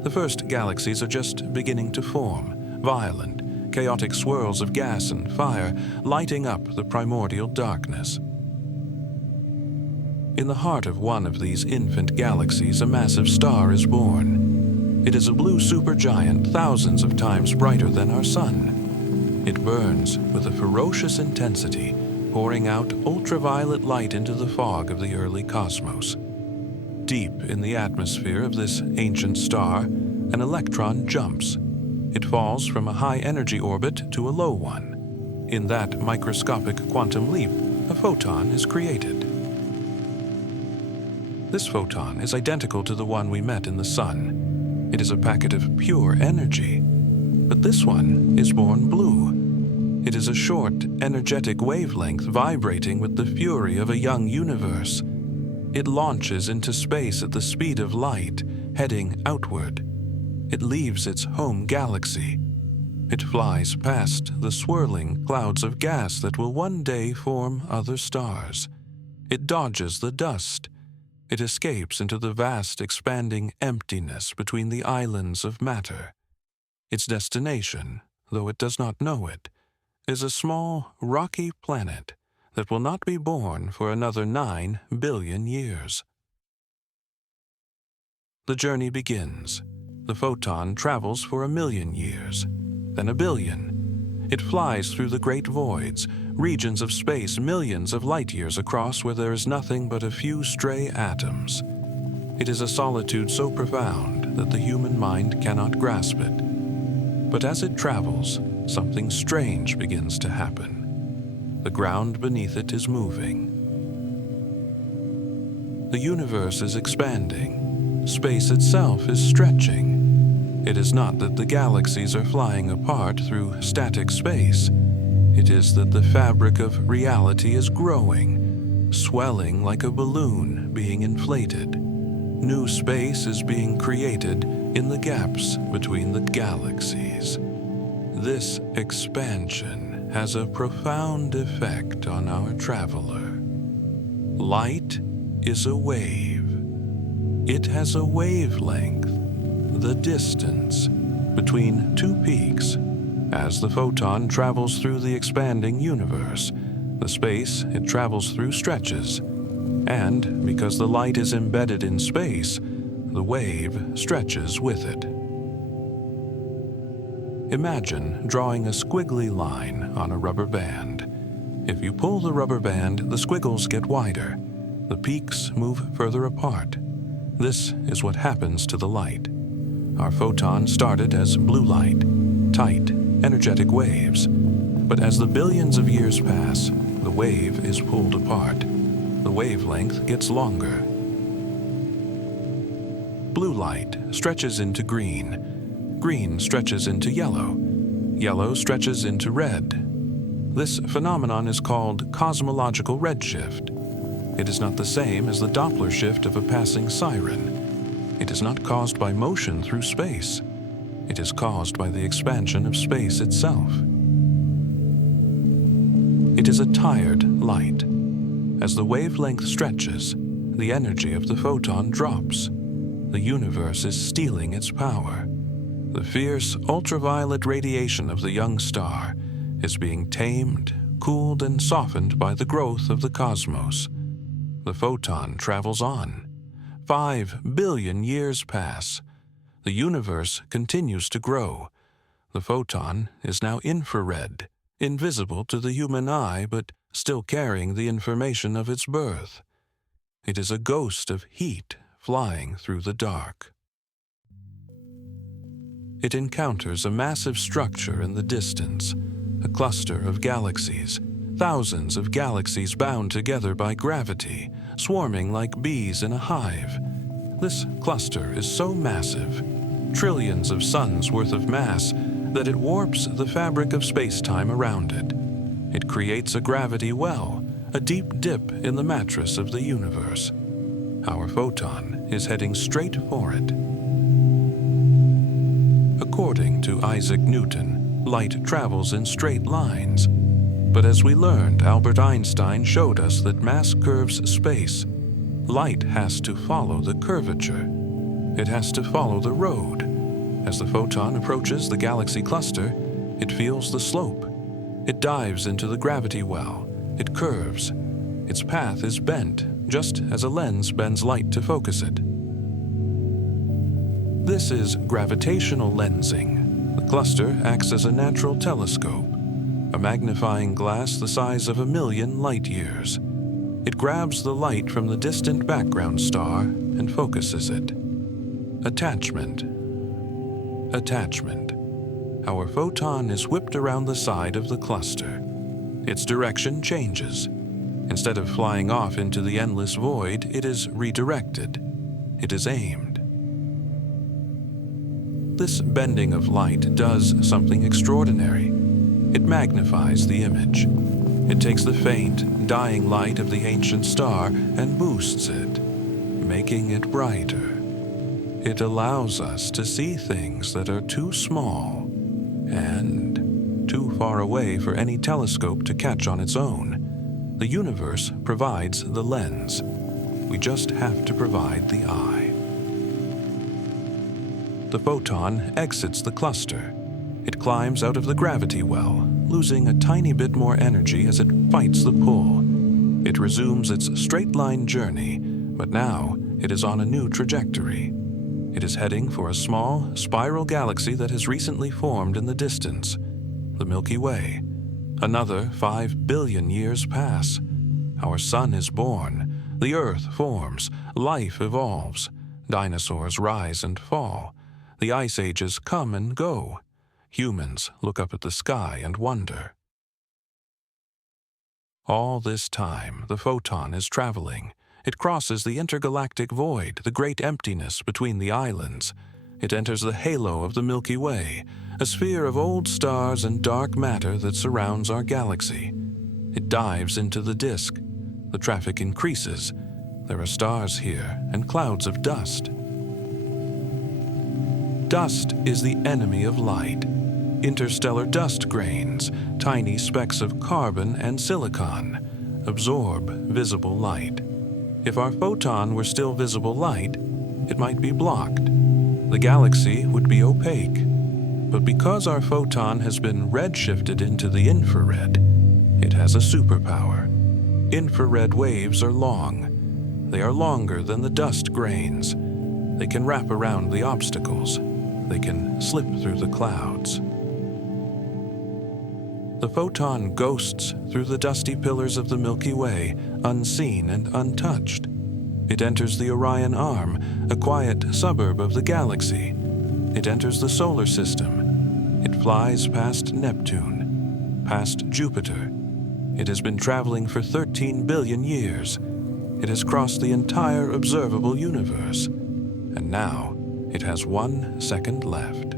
The first galaxies are just beginning to form, violent, chaotic swirls of gas and fire lighting up the primordial darkness. In the heart of one of these infant galaxies, a massive star is born. It is a blue supergiant thousands of times brighter than our sun. It burns with a ferocious intensity, pouring out ultraviolet light into the fog of the early cosmos. Deep in the atmosphere of this ancient star, an electron jumps. It falls from a high-energy orbit to a low one. In that microscopic quantum leap, a photon is created. This photon is identical to the one we met in the sun. It is a packet of pure energy. But this one is born blue. It is a short, energetic wavelength vibrating with the fury of a young universe. It launches into space at the speed of light, heading outward. It leaves its home galaxy. It flies past the swirling clouds of gas that will one day form other stars. It dodges the dust. It escapes into the vast expanding emptiness between the islands of matter. Its destination, though it does not know it, is a small, rocky planet that will not be born for another 9 billion years. The journey begins. The photon travels for 1,000,000 years, then 1,000,000,000. It flies through the great voids, regions of space millions of light years across where there is nothing but a few stray atoms. It is a solitude so profound that the human mind cannot grasp it. But as it travels, something strange begins to happen. The ground beneath it is moving. The universe is expanding. Space itself is stretching. It is not that the galaxies are flying apart through static space. It is that the fabric of reality is growing, swelling like a balloon being inflated. New space is being created in the gaps between the galaxies. This expansion has a profound effect on our traveler. Light is a wave. It has a wavelength, the distance between two peaks. As the photon travels through the expanding universe, the space it travels through stretches. And because the light is embedded in space, the wave stretches with it. Imagine drawing a squiggly line on a rubber band. If you pull the rubber band, the squiggles get wider. The peaks move further apart. This is what happens to the light. Our photon started as blue light, tight, energetic waves. But as the billions of years pass, the wave is pulled apart. The wavelength gets longer. Blue light stretches into green. Green stretches into yellow. Yellow stretches into red. This phenomenon is called cosmological redshift. It is not the same as the Doppler shift of a passing siren. It is not caused by motion through space. It is caused by the expansion of space itself. It is a tired light. As the wavelength stretches, the energy of the photon drops. The universe is stealing its power. The fierce ultraviolet radiation of the young star is being tamed, cooled, and softened by the growth of the cosmos. The photon travels on. 5 billion years pass. The universe continues to grow. The photon is now infrared, invisible to the human eye, but still carrying the information of its birth. It is a ghost of heat flying through the dark. It encounters a massive structure in the distance, a cluster of galaxies, thousands of galaxies bound together by gravity, swarming like bees in a hive. This cluster is so massive, trillions of suns worth of mass, that it warps the fabric of space-time around it. It creates a gravity well, a deep dip in the mattress of the universe. Our photon is heading straight for it. According to Isaac Newton, light travels in straight lines. But as we learned, Albert Einstein showed us that mass curves space. Light has to follow the curvature. It has to follow the road. As the photon approaches the galaxy cluster, it feels the slope. It dives into the gravity well. It curves. Its path is bent, just as a lens bends light to focus it. This is gravitational lensing. The cluster acts as a natural telescope, a magnifying glass the size of 1,000,000 light years. It grabs the light from the distant background star and focuses it. Attachment. Attachment. Our photon is whipped around the side of the cluster. Its direction changes. Instead of flying off into the endless void, it is redirected. It is aimed. This bending of light does something extraordinary. It magnifies the image. It takes the faint, dying light of the ancient star and boosts it, making it brighter. It allows us to see things that are too small and too far away for any telescope to catch on its own. The universe provides the lens. We just have to provide the eye. The photon exits the cluster. It climbs out of the gravity well, losing a tiny bit more energy as it fights the pull. It resumes its straight-line journey, but now it is on a new trajectory. It is heading for a small, spiral galaxy that has recently formed in the distance, the Milky Way. Another 5 billion years pass. Our sun is born, the Earth forms, life evolves, dinosaurs rise and fall, the ice ages come and go. Humans look up at the sky and wonder. All this time, the photon is traveling. It crosses the intergalactic void, the great emptiness between the islands. It enters the halo of the Milky Way, a sphere of old stars and dark matter that surrounds our galaxy. It dives into the disk. The traffic increases. There are stars here and clouds of dust. Dust is the enemy of light. Interstellar dust grains, tiny specks of carbon and silicon, absorb visible light. If our photon were still visible light, it might be blocked. The galaxy would be opaque. But because our photon has been redshifted into the infrared, it has a superpower. Infrared waves are long. They are longer than the dust grains. They can wrap around the obstacles. They can slip through the clouds. The photon ghosts through the dusty pillars of the Milky Way, unseen and untouched. It enters the Orion Arm, a quiet suburb of the galaxy. It enters the solar system. It flies past Neptune, past Jupiter. It has been traveling for 13 billion years. It has crossed the entire observable universe. And now it has 1 second left.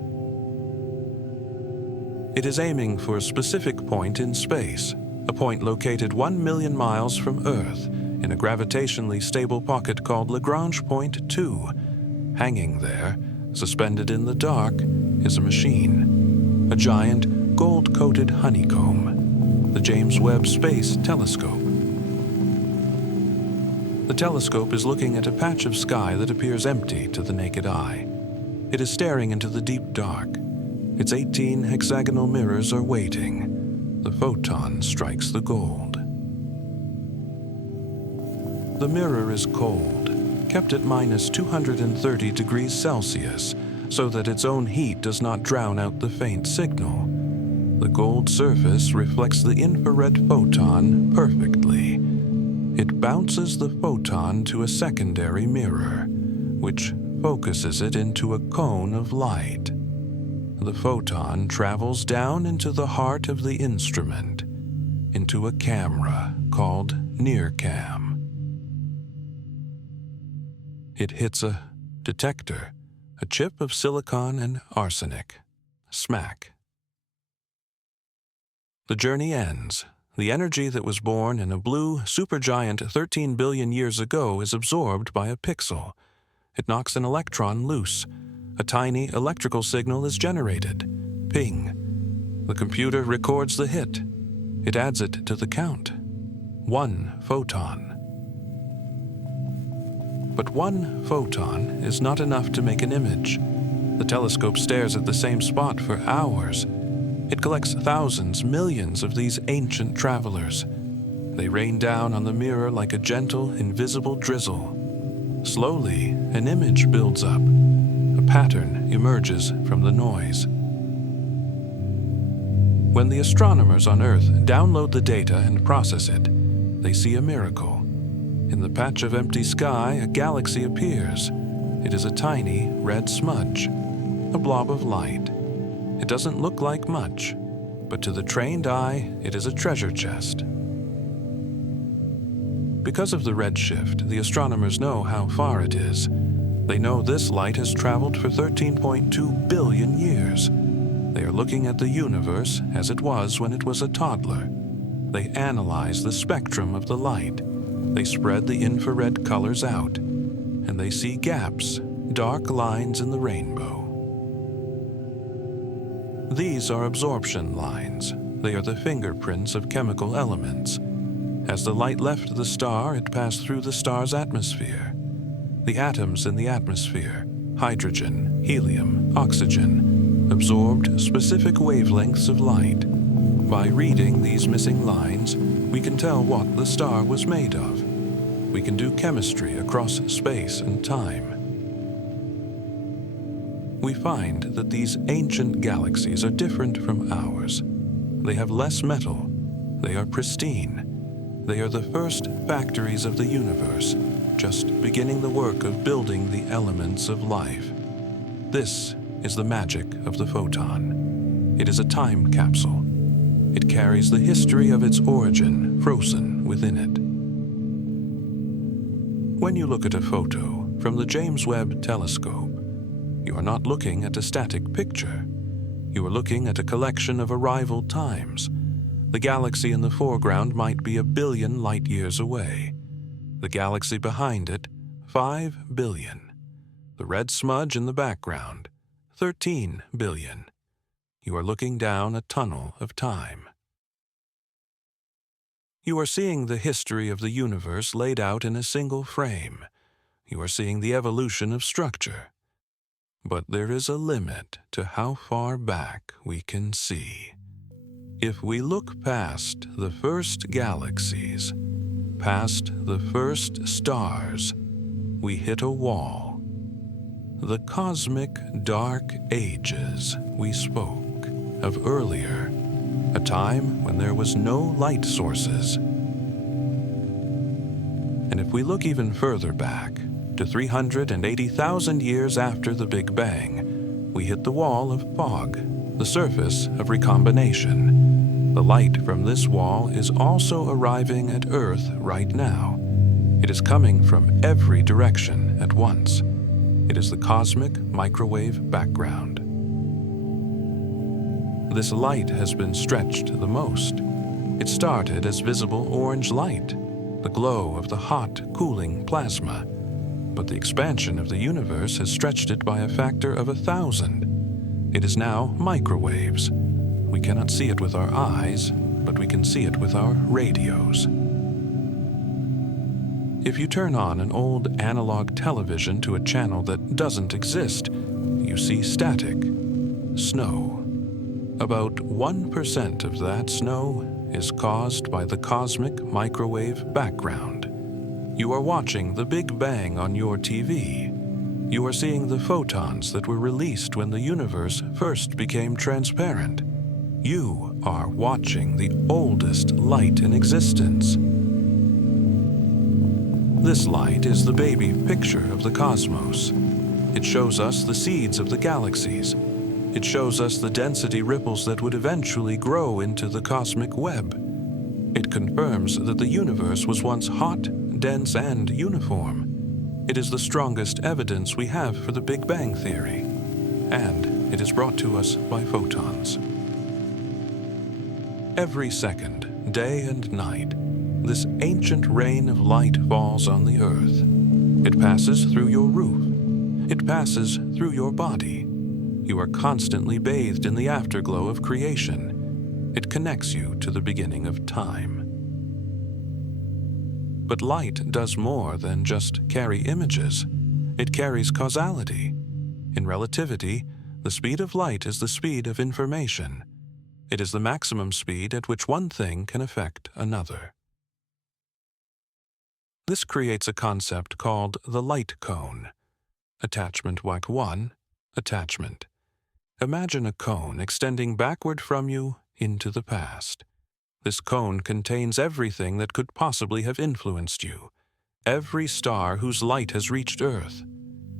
It is aiming for a specific point in space, a point located 1 million miles from Earth, in a gravitationally stable pocket called Lagrange Point 2. Hanging there, suspended in the dark, is a machine, a giant gold-coated honeycomb, the James Webb Space Telescope. The telescope is looking at a patch of sky that appears empty to the naked eye. It is staring into the deep dark. Its 18 hexagonal mirrors are waiting. The photon strikes the gold. The mirror is cold, kept at minus 230 degrees Celsius, so that its own heat does not drown out the faint signal. The gold surface reflects the infrared photon perfectly. It bounces the photon to a secondary mirror, which focuses it into a cone of light. The photon travels down into the heart of the instrument, into a camera called NIRCam. It hits a detector, a chip of silicon and arsenic. Smack. The journey ends. The energy that was born in a blue supergiant 13 billion years ago is absorbed by a pixel. It knocks an electron loose. A tiny electrical signal is generated. Ping. The computer records the hit. It adds it to the count. 1 photon. But 1 photon is not enough to make an image. The telescope stares at the same spot for hours. It collects thousands, millions of these ancient travelers. They rain down on the mirror like a gentle, invisible drizzle. Slowly, an image builds up. A pattern emerges from the noise. When the astronomers on Earth download the data and process it, they see a miracle. In the patch of empty sky, a galaxy appears. It is a tiny red smudge, a blob of light. It doesn't look like much, but to the trained eye, it is a treasure chest. Because of the redshift, the astronomers know how far it is. They know this light has traveled for 13.2 billion years. They are looking at the universe as it was when it was a toddler. They analyze the spectrum of the light. They spread the infrared colors out, and they see gaps, dark lines in the rainbow. These are absorption lines. They are the fingerprints of chemical elements. As the light left the star, it passed through the star's atmosphere. The atoms in the atmosphere, hydrogen, helium, oxygen, absorbed specific wavelengths of light. By reading these missing lines, we can tell what the star was made of. We can do chemistry across space and time. We find that these ancient galaxies are different from ours. They have less metal. They are pristine. They are the first factories of the universe, just beginning the work of building the elements of life. This is the magic of the photon. It is a time capsule. It carries the history of its origin frozen within it. When you look at a photo from the James Webb Telescope, you are not looking at a static picture. You are looking at a collection of arrival times. The galaxy in the foreground might be 1 billion light-years away. The galaxy behind it, 5 billion. The red smudge in the background, 13 billion. You are looking down a tunnel of time. You are seeing the history of the universe laid out in a single frame. You are seeing the evolution of structure. But there is a limit to how far back we can see. If we look past the first galaxies, past the first stars, we hit a wall. The cosmic dark ages we spoke of earlier, a time when there was no light sources. And if we look even further back, to 380,000 years after the Big Bang, we hit the wall of fog, the surface of recombination. The light from this wall is also arriving at Earth right now. It is coming from every direction at once. It is the cosmic microwave background. This light has been stretched the most. It started as visible orange light, the glow of the hot, cooling plasma. But the expansion of the universe has stretched it by a factor of 1,000. It is now microwaves. We cannot see it with our eyes, but we can see it with our radios. If you turn on an old analog television to a channel that doesn't exist, you see static, snow. About 1% of that snow is caused by the cosmic microwave background. You are watching the Big Bang on your TV. You are seeing the photons that were released when the universe first became transparent. You are watching the oldest light in existence. This light is the baby picture of the cosmos. It shows us the seeds of the galaxies. It shows us the density ripples that would eventually grow into the cosmic web. It confirms that the universe was once hot, dense, and uniform. It is the strongest evidence we have for the Big Bang theory, and it is brought to us by photons. Every second, day and night, this ancient rain of light falls on the earth. It passes through your roof. It passes through your body. You are constantly bathed in the afterglow of creation. It connects you to the beginning of time. But light does more than just carry images. It carries causality. In relativity, the speed of light is the speed of information. It is the maximum speed at which one thing can affect another. This creates a concept called the light cone. Attachment WAC 1, attachment. Imagine a cone extending backward from you into the past. This cone contains everything that could possibly have influenced you. Every star whose light has reached Earth.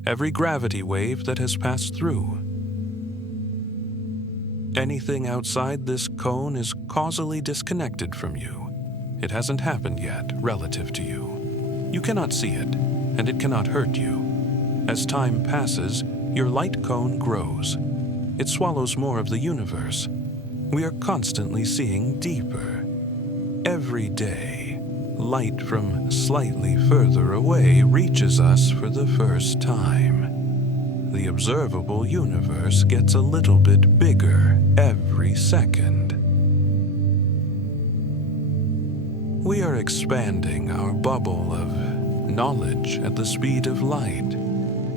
Every gravity wave that has passed through. Anything outside this cone is causally disconnected from you. It hasn't happened yet relative to you. You cannot see it, and it cannot hurt you. As time passes, your light cone grows. It swallows more of the universe. We are constantly seeing deeper. Every day, light from slightly further away reaches us for the first time. The observable universe gets a little bit bigger every second. We are expanding our bubble of knowledge at the speed of light,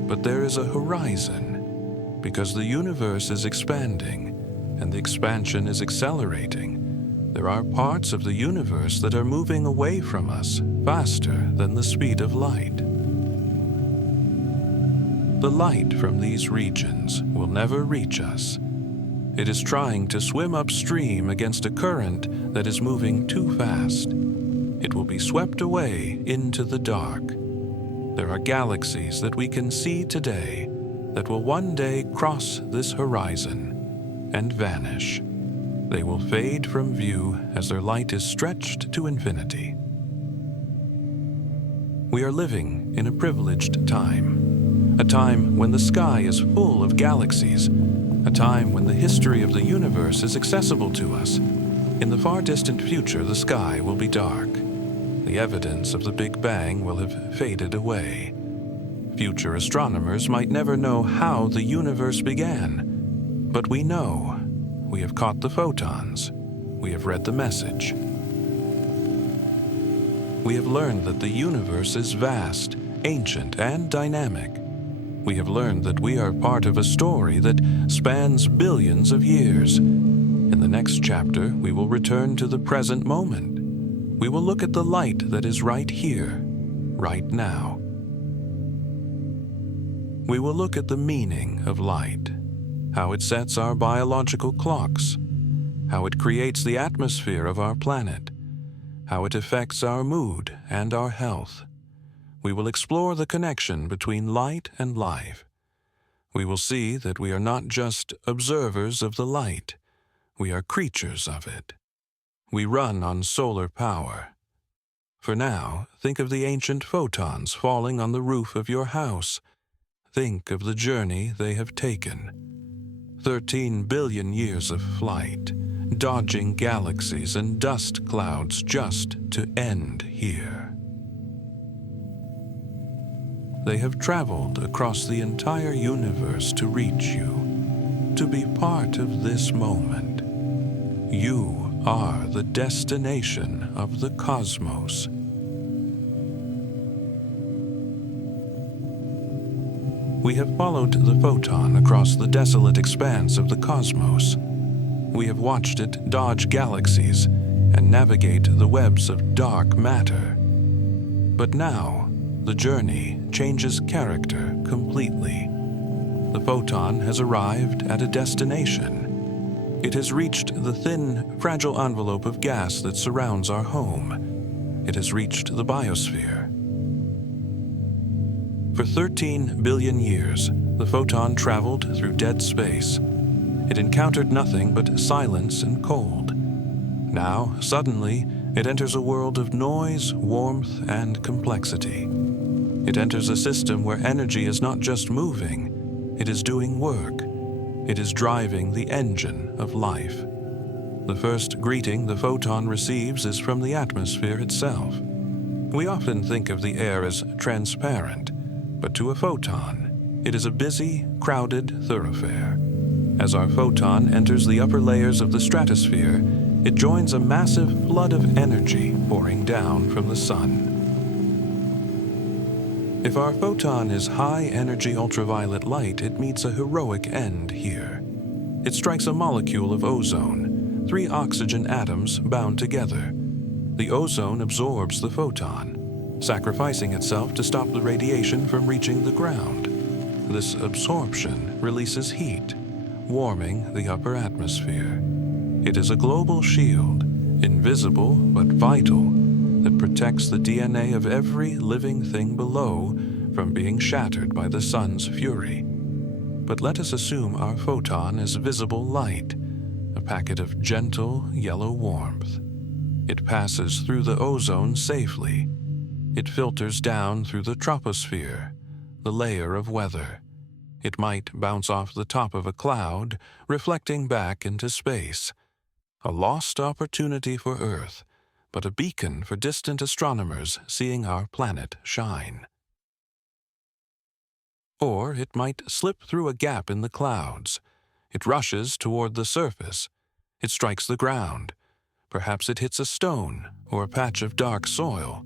but there is a horizon. Because the universe is expanding, and the expansion is accelerating, there are parts of the universe that are moving away from us faster than the speed of light. The light from these regions will never reach us. It is trying to swim upstream against a current that is moving too fast. It will be swept away into the dark. There are galaxies that we can see today that will one day cross this horizon and vanish. They will fade from view as their light is stretched to infinity. We are living in a privileged time, a time when the sky is full of galaxies, a time when the history of the universe is accessible to us. In the far distant future, the sky will be dark. The evidence of the Big Bang will have faded away. Future astronomers might never know how the universe began, but we know. We have caught the photons. We have read the message. We have learned that the universe is vast, ancient, and dynamic. We have learned that we are part of a story that spans billions of years. In the next chapter, we will return to the present moment. We will look at the light that is right here, right now. We will look at the meaning of light, how it sets our biological clocks, how it creates the atmosphere of our planet, how it affects our mood and our health. We will explore the connection between light and life. We will see that we are not just observers of the light, we are creatures of it. We run on solar power. For now, think of the ancient photons falling on the roof of your house. Think of the journey they have taken. 13 billion years of flight, dodging galaxies and dust clouds just to end here. They have traveled across the entire universe to reach you, to be part of this moment. You are the destination of the cosmos. We have followed the photon across the desolate expanse of the cosmos. We have watched it dodge galaxies and navigate the webs of dark matter. But now, the journey changes character completely. The photon has arrived at a destination. It has reached the thin, fragile envelope of gas that surrounds our home. It has reached the biosphere. For 13 billion years, the photon traveled through dead space. It encountered nothing but silence and cold. Now, suddenly, it enters a world of noise, warmth, and complexity. It enters a system where energy is not just moving, it is doing work. It is driving the engine of life. The first greeting the photon receives is from the atmosphere itself. We often think of the air as transparent, but to a photon, it is a busy, crowded thoroughfare. As our photon enters the upper layers of the stratosphere, it joins a massive flood of energy pouring down from the sun. If our photon is high-energy ultraviolet light, it meets a heroic end here. It strikes a molecule of ozone, 3 oxygen atoms bound together. The ozone absorbs the photon, sacrificing itself to stop the radiation from reaching the ground. This absorption releases heat, warming the upper atmosphere. It is a global shield, invisible but vital, that protects the DNA of every living thing below from being shattered by the sun's fury. But let us assume our photon is visible light, a packet of gentle yellow warmth. It passes through the ozone safely. It filters down through the troposphere, the layer of weather. It might bounce off the top of a cloud, reflecting back into space. A lost opportunity for Earth, but a beacon for distant astronomers seeing our planet shine. Or it might slip through a gap in the clouds. It rushes toward the surface. It strikes the ground. Perhaps it hits a stone or a patch of dark soil.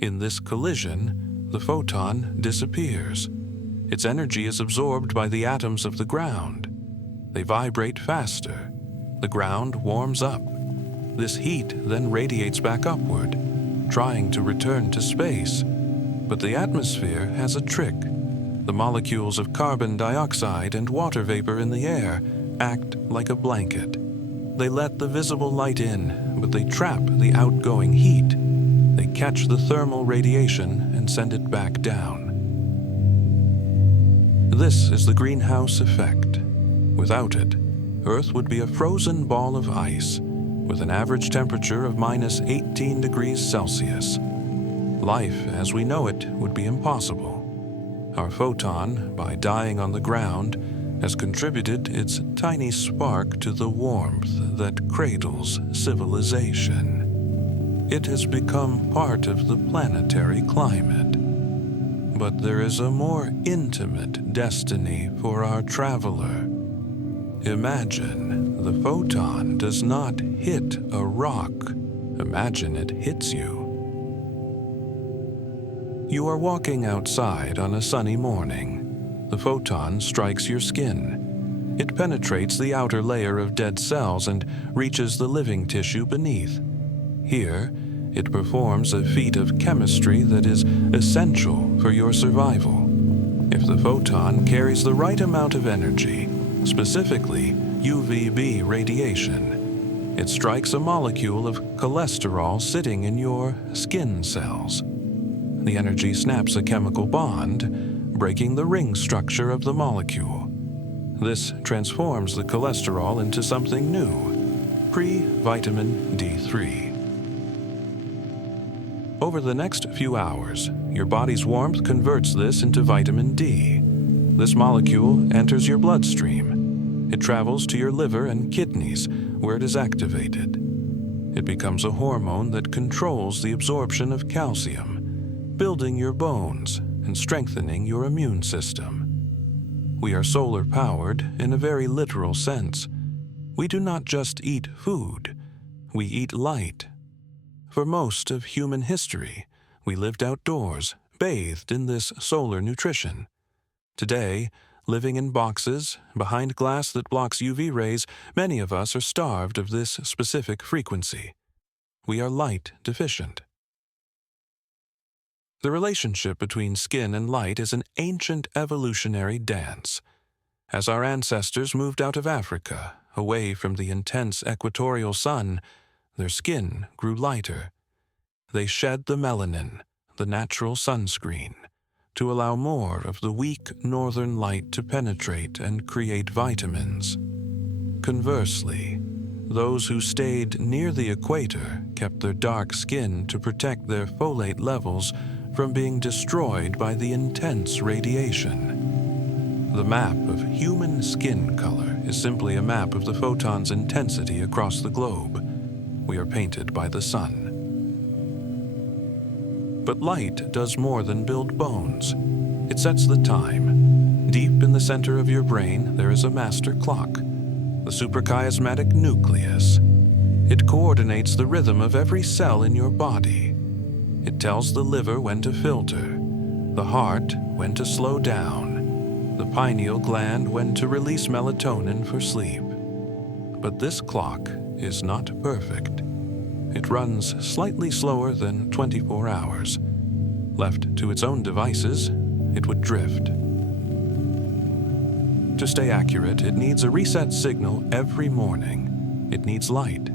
In this collision, the photon disappears. Its energy is absorbed by the atoms of the ground. They vibrate faster. The ground warms up. This heat then radiates back upward, trying to return to space. But the atmosphere has a trick. The molecules of carbon dioxide and water vapor in the air act like a blanket. They let the visible light in, but they trap the outgoing heat. They catch the thermal radiation and send it back down. This is the greenhouse effect. Without it, Earth would be a frozen ball of ice with an average temperature of minus 18 degrees Celsius. Life as we know it would be impossible. Our photon, by dying on the ground, has contributed its tiny spark to the warmth that cradles civilization. It has become part of the planetary climate. But there is a more intimate destiny for our traveler. Imagine the photon does not hit a rock. Imagine it hits you. You are walking outside on a sunny morning. The photon strikes your skin. It penetrates the outer layer of dead cells and reaches the living tissue beneath. Here, it performs a feat of chemistry that is essential for your survival. If the photon carries the right amount of energy, specifically UVB radiation, it strikes a molecule of cholesterol sitting in your skin cells. The energy snaps a chemical bond, breaking the ring structure of the molecule. This transforms the cholesterol into something new, pre-vitamin D3. Over the next few hours, your body's warmth converts this into vitamin D. This molecule enters your bloodstream. It travels to your liver and kidneys, where it is activated. It becomes a hormone that controls the absorption of calcium, building your bones and strengthening your immune system. We are solar-powered in a very literal sense. We do not just eat food, we eat light. For most of human history, we lived outdoors, bathed in this solar nutrition. Today, living in boxes, behind glass that blocks UV rays, many of us are starved of this specific frequency. We are light deficient. The relationship between skin and light is an ancient evolutionary dance. As our ancestors moved out of Africa, away from the intense equatorial sun, their skin grew lighter. They shed the melanin, the natural sunscreen, to allow more of the weak northern light to penetrate and create vitamins. Conversely, those who stayed near the equator kept their dark skin to protect their folate levels from being destroyed by the intense radiation. The map of human skin color is simply a map of the photon's intensity across the globe. We are painted by the sun. But light does more than build bones. It sets the time. Deep in the center of your brain, there is a master clock, the suprachiasmatic nucleus. It coordinates the rhythm of every cell in your body. It tells the liver when to filter, the heart when to slow down, the pineal gland when to release melatonin for sleep. But this clock is not perfect. It runs slightly slower than 24 hours. Left to its own devices, it would drift. To stay accurate, it needs a reset signal every morning. It needs light.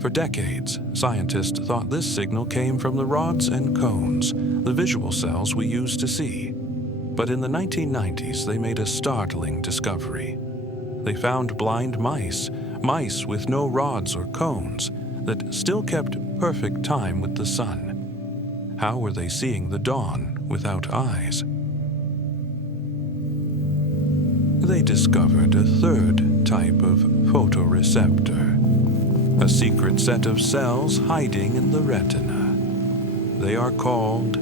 For decades, scientists thought this signal came from the rods and cones, the visual cells we use to see. But in the 1990s, they made a startling discovery. They found blind mice with no rods or cones, that still kept perfect time with the sun. How were they seeing the dawn without eyes? They discovered a third type of photoreceptor, a secret set of cells hiding in the retina. They are called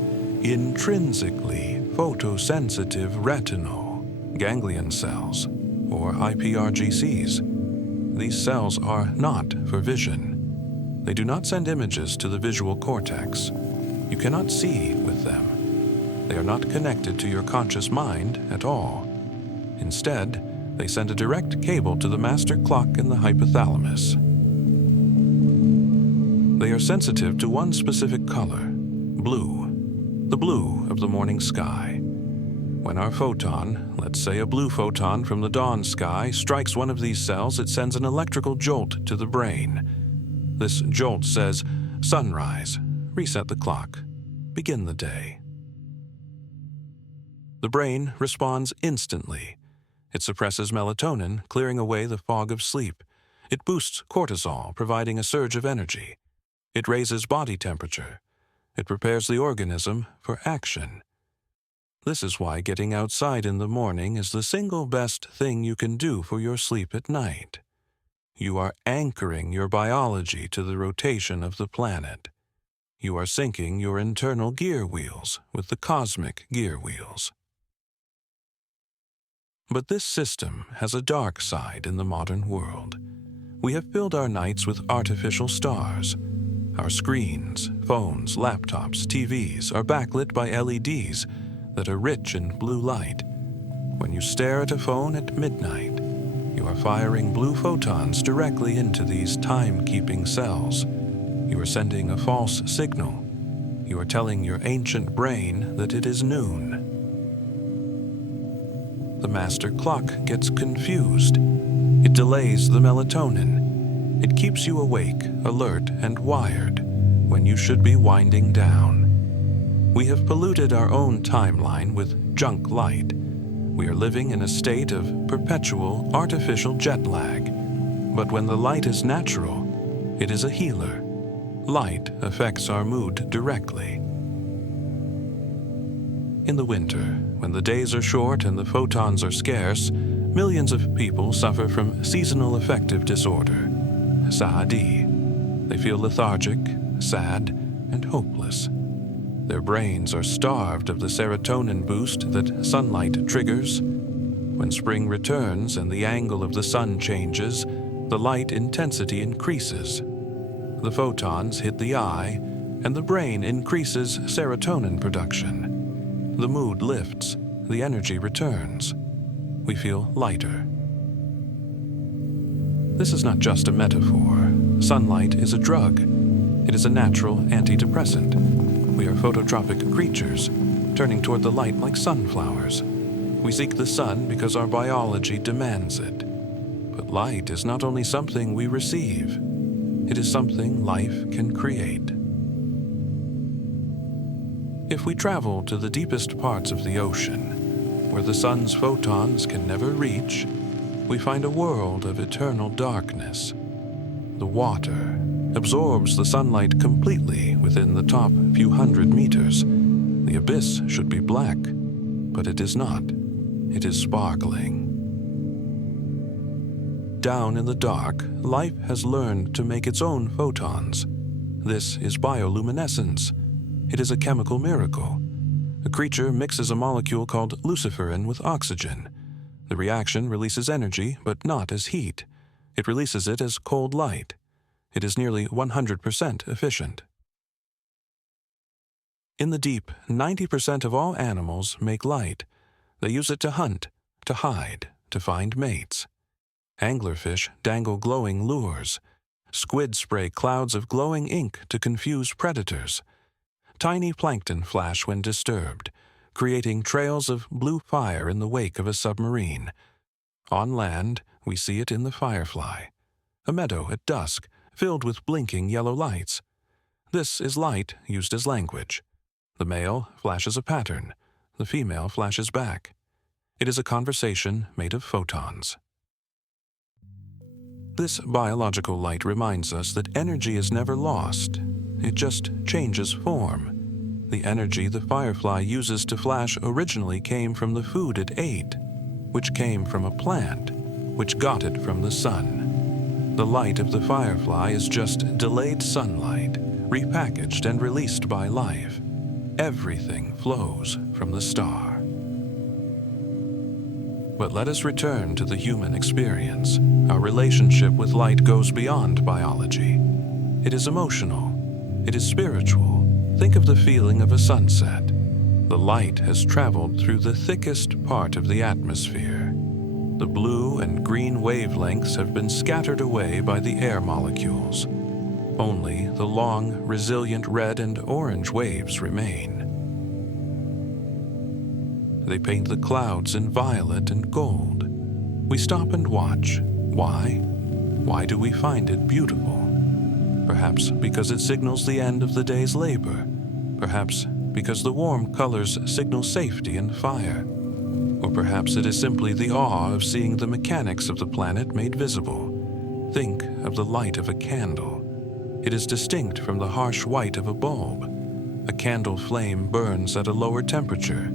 intrinsically photosensitive retinal ganglion cells, or iPRGCs. These cells are not for vision. They do not send images to the visual cortex. You cannot see with them. They are not connected to your conscious mind at all. Instead, they send a direct cable to the master clock in the hypothalamus. They are sensitive to one specific color, blue, the blue of the morning sky. When our photon, let's say a blue photon from the dawn sky, strikes one of these cells, it sends an electrical jolt to the brain. This jolt says, "Sunrise, reset the clock, begin the day." The brain responds instantly. It suppresses melatonin, clearing away the fog of sleep. It boosts cortisol, providing a surge of energy. It raises body temperature. It prepares the organism for action. This is why getting outside in the morning is the single best thing you can do for your sleep at night. You are anchoring your biology to the rotation of the planet. You are syncing your internal gear wheels with the cosmic gear wheels. But this system has a dark side in the modern world. We have filled our nights with artificial stars. Our screens, phones, laptops, TVs are backlit by LEDs that are rich in blue light. When you stare at a phone at midnight, you are firing blue photons directly into these time-keeping cells. You are sending a false signal. You are telling your ancient brain that it is noon. The master clock gets confused. It delays the melatonin. It keeps you awake, alert, and wired when you should be winding down. We have polluted our own timeline with junk light. We are living in a state of perpetual artificial jet lag. But when the light is natural, it is a healer. Light affects our mood directly. In the winter, when the days are short and the photons are scarce, millions of people suffer from seasonal affective disorder, SAD. They feel lethargic, sad, and hopeless. Their brains are starved of the serotonin boost that sunlight triggers. When spring returns and the angle of the sun changes, the light intensity increases. The photons hit the eye, and the brain increases serotonin production. The mood lifts, the energy returns. We feel lighter. This is not just a metaphor. Sunlight is a drug. It is a natural antidepressant. We are phototropic creatures, turning toward the light like sunflowers. We seek the sun because our biology demands it. But light is not only something we receive, it is something life can create. If we travel to the deepest parts of the ocean, where the sun's photons can never reach, we find a world of eternal darkness. The water absorbs the sunlight completely within the top few hundred meters. The abyss should be black, but it is not. It is sparkling. Down in the dark, life has learned to make its own photons. This is bioluminescence. It is a chemical miracle. A creature mixes a molecule called luciferin with oxygen. The reaction releases energy, but not as heat. It releases it as cold light. It is nearly 100% efficient. In the deep, 90% of all animals make light. They use it to hunt, to hide, to find mates. Anglerfish dangle glowing lures. Squid spray clouds of glowing ink to confuse predators. Tiny plankton flash when disturbed, creating trails of blue fire in the wake of a submarine. On land, we see it in the firefly, a meadow at dusk filled with blinking yellow lights. This is light used as language. The male flashes a pattern, the female flashes back. It is a conversation made of photons. This biological light reminds us that energy is never lost. It just changes form. The energy the firefly uses to flash originally came from the food it ate, which came from a plant, which got it from the sun. The light of the firefly is just delayed sunlight, repackaged and released by life. Everything flows from the star. But let us return to the human experience. Our relationship with light goes beyond biology. It is emotional. It is spiritual. Think of the feeling of a sunset. The light has traveled through the thickest part of the atmosphere. The blue and green wavelengths have been scattered away by the air molecules. Only the long, resilient red and orange waves remain. They paint the clouds in violet and gold. We stop and watch. Why? Why do we find it beautiful? Perhaps because it signals the end of the day's labor. Perhaps because the warm colors signal safety and fire. Or perhaps it is simply the awe of seeing the mechanics of the planet made visible. Think of the light of a candle. It is distinct from the harsh white of a bulb. A candle flame burns at a lower temperature.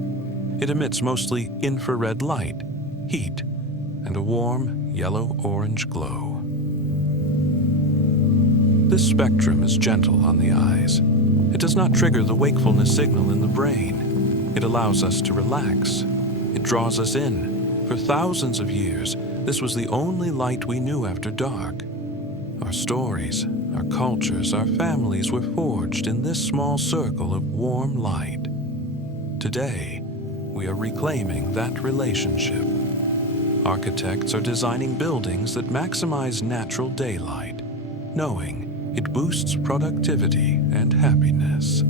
It emits mostly infrared light, heat, and a warm yellow-orange glow. This spectrum is gentle on the eyes. It does not trigger the wakefulness signal in the brain. It allows us to relax. It draws us in. For thousands of years, this was the only light we knew after dark. Our stories, our cultures, our families were forged in this small circle of warm light. Today, we are reclaiming that relationship. Architects are designing buildings that maximize natural daylight, knowing it boosts productivity and happiness.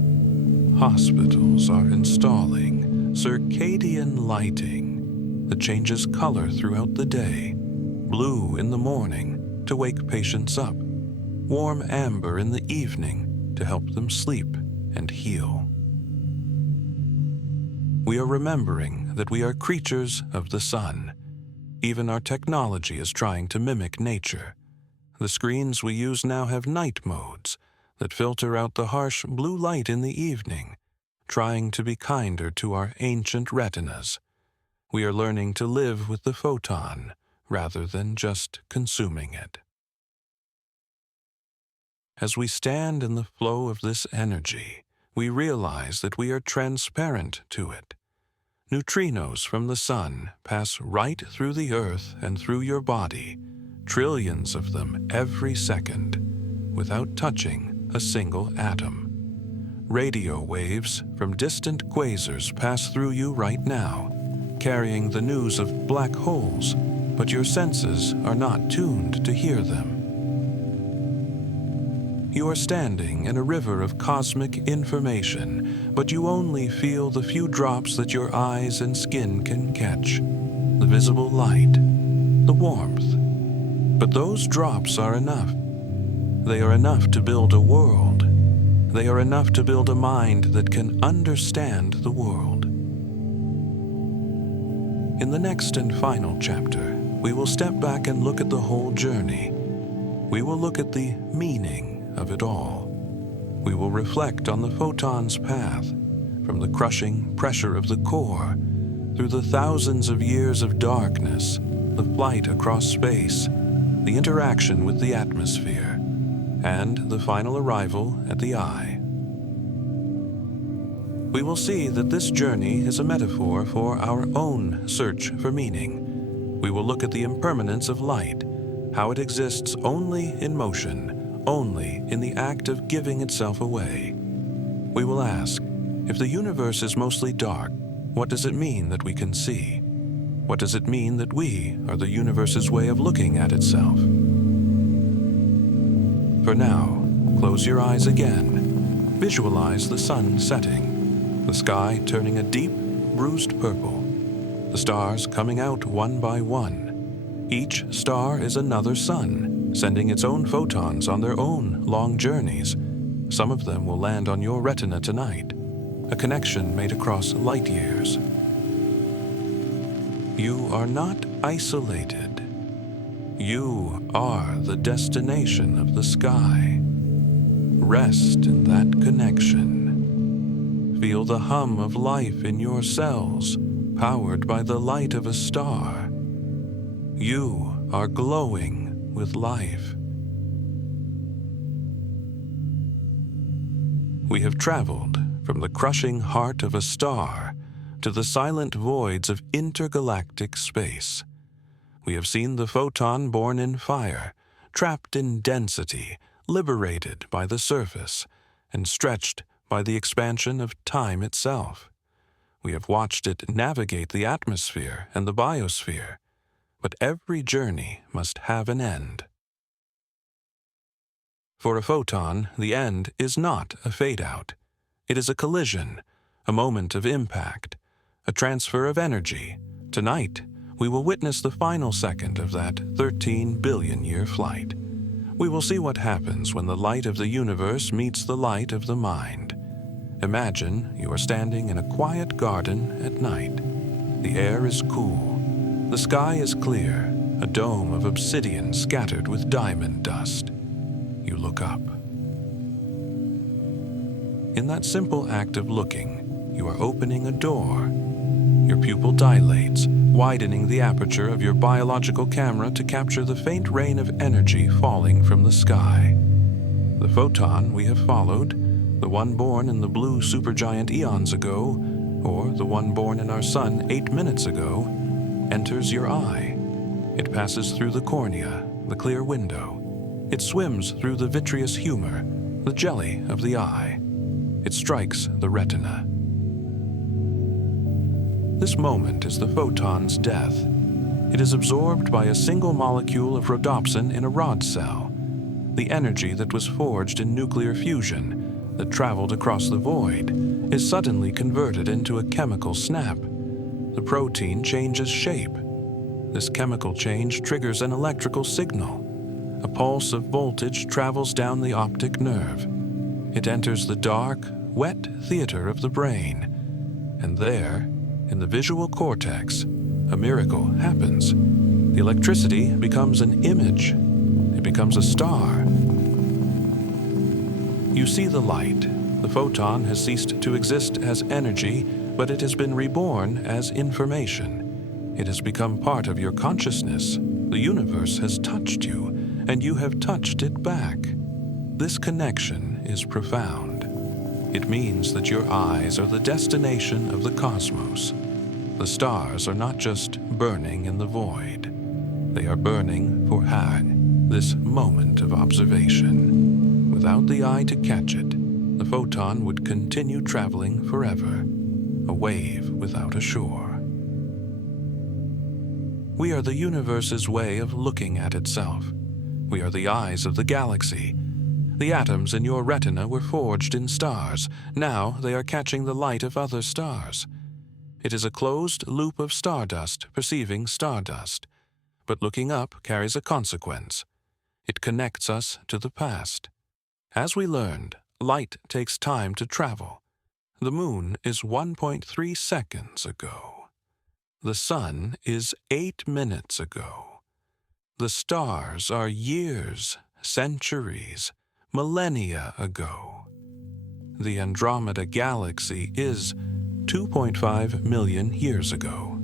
Hospitals are installing circadian lighting that changes color throughout the day, blue in the morning to wake patients up, warm amber in the evening to help them sleep and heal. We are remembering that we are creatures of the sun. Even our technology is trying to mimic nature. The screens we use now have night modes that filter out the harsh blue light in the evening, trying to be kinder to our ancient retinas. We are learning to live with the photon rather than just consuming it. As we stand in the flow of this energy, we realize that we are transparent to it. Neutrinos from the sun pass right through the earth and through your body, trillions of them every second, without touching a single atom. Radio waves from distant quasars pass through you right now, carrying the news of black holes, but your senses are not tuned to hear them. You are standing in a river of cosmic information, but you only feel the few drops that your eyes and skin can catch, the visible light, the warmth. But those drops are enough. They are enough to build a world. They are enough to build a mind that can understand the world. In the next and final chapter, we will step back and look at the whole journey. We will look at the meaning of it all. We will reflect on the photon's path, from the crushing pressure of the core, through the thousands of years of darkness, the flight across space, the interaction with the atmosphere, and the final arrival at the eye. We will see that this journey is a metaphor for our own search for meaning. We will look at the impermanence of light, how it exists only in motion, only in the act of giving itself away. We will ask, if the universe is mostly dark, what does it mean that we can see? What does it mean that we are the universe's way of looking at itself? For now, close your eyes again. Visualize the sun setting, the sky turning a deep, bruised purple, the stars coming out one by one. Each star is another sun, sending its own photons on their own long journeys. Some of them will land on your retina tonight, a connection made across light years. You are not isolated. You are the destination of the sky. Rest in that connection. Feel the hum of life in your cells, powered by the light of a star. You are glowing with life. We have traveled from the crushing heart of a star to the silent voids of intergalactic space. We have seen the photon born in fire, trapped in density, liberated by the surface and stretched by the expansion of time itself. We have watched it navigate the atmosphere and the biosphere, but every journey must have an end. For a photon, the end is not a fade-out. It is a collision, a moment of impact, a transfer of energy. Tonight, we will witness the final second of that 13 billion-year flight. We will see what happens when the light of the universe meets the light of the mind. Imagine you are standing in a quiet garden at night. The air is cool. The sky is clear, a dome of obsidian scattered with diamond dust. You look up. In that simple act of looking, you are opening a door. Your pupil dilates, widening the aperture of your biological camera to capture the faint rain of energy falling from the sky. The photon we have followed, the one born in the blue supergiant eons ago, or the one born in our sun 8 minutes ago, enters your eye. It passes through the cornea, the clear window. It swims through the vitreous humor, the jelly of the eye. It strikes the retina. This moment is the photon's death. It is absorbed by a single molecule of rhodopsin in a rod cell. The energy that was forged in nuclear fusion, that traveled across the void, is suddenly converted into a chemical snap. The protein changes shape. This chemical change triggers an electrical signal. A pulse of voltage travels down the optic nerve. It enters the dark, wet theater of the brain. And there, in the visual cortex, a miracle happens. The electricity becomes an image. It becomes a star. You see the light. The photon has ceased to exist as energy, but it has been reborn as information. It has become part of your consciousness. The universe has touched you, and you have touched it back. This connection is profound. It means that your eyes are the destination of the cosmos. The stars are not just burning in the void. They are burning for this moment of observation. Without the eye to catch it, the photon would continue traveling forever, a wave without a shore. We are the universe's way of looking at itself. We are the eyes of the galaxy. The atoms in your retina were forged in stars. Now they are catching the light of other stars. It is a closed loop of stardust perceiving stardust. But looking up carries a consequence. It connects us to the past. As we learned, light takes time to travel. The moon is 1.3 seconds ago. The sun is 8 minutes ago. The stars are years, centuries, millennia ago. The Andromeda Galaxy is 2.5 million years ago.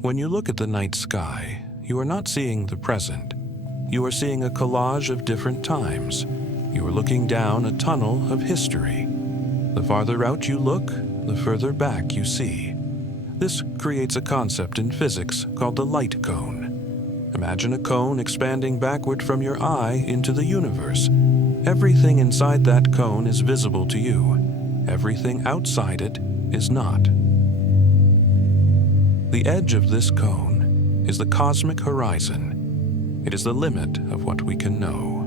When you look at the night sky, you are not seeing the present. You are seeing a collage of different times. You are looking down a tunnel of history. The farther out you look, the further back you see. This creates a concept in physics called the light cone. Imagine a cone expanding backward from your eye into the universe. Everything inside that cone is visible to you. Everything outside it is not. The edge of this cone is the cosmic horizon. It is the limit of what we can know.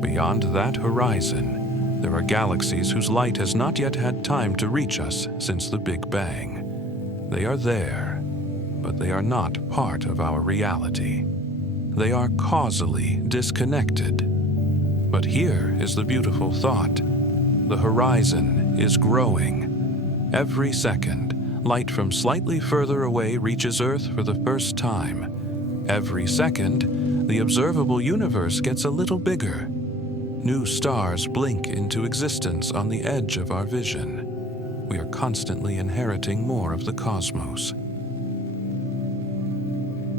Beyond that horizon, there are galaxies whose light has not yet had time to reach us since the Big Bang. They are there, but they are not part of our reality. They are causally disconnected. But here is the beautiful thought. The horizon is growing. Every second, light from slightly further away reaches Earth for the first time. Every second, the observable universe gets a little bigger. New stars blink into existence on the edge of our vision. We are constantly inheriting more of the cosmos.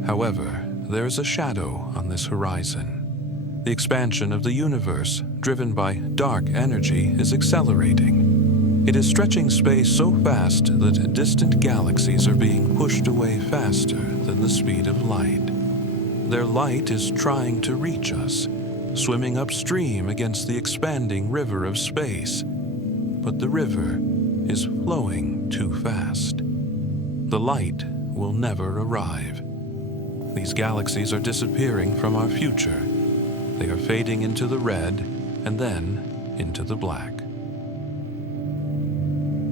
However, there is a shadow on this horizon. The expansion of the universe, driven by dark energy, is accelerating. It is stretching space so fast that distant galaxies are being pushed away faster than the speed of light. Their light is trying to reach us. swimming upstream against the expanding river of space. But the river is flowing too fast. The light will never arrive. These galaxies are disappearing from our future. They are fading into the red and then into the black.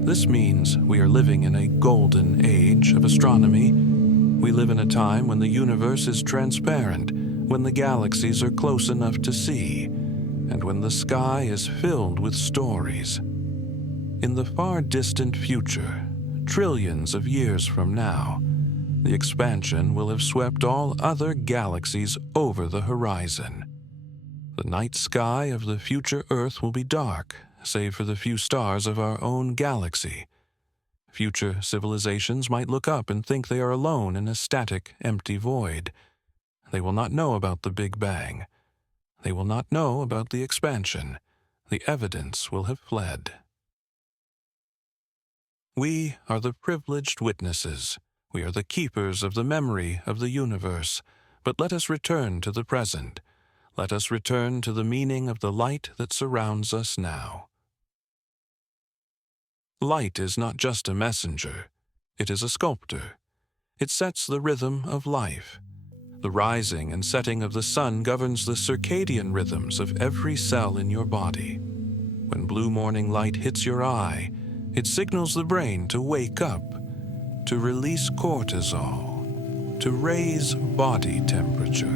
This means we are living in a golden age of astronomy. We live in a time when the universe is transparent, when the galaxies are close enough to see, and when the sky is filled with stories. In the far distant future, trillions of years from now, the expansion will have swept all other galaxies over the horizon. The night sky of the future Earth will be dark, save for the few stars of our own galaxy. Future civilizations might look up and think they are alone in a static, empty void. They will not know about the Big Bang. They will not know about the expansion. The evidence will have fled. We are the privileged witnesses. We are the keepers of the memory of the universe. But let us return to the present. Let us return to the meaning of the light that surrounds us now. Light is not just a messenger. It is a sculptor. It sets the rhythm of life. The rising and setting of the sun governs the circadian rhythms of every cell in your body. When blue morning light hits your eye, it signals the brain to wake up, to release cortisol, to raise body temperature.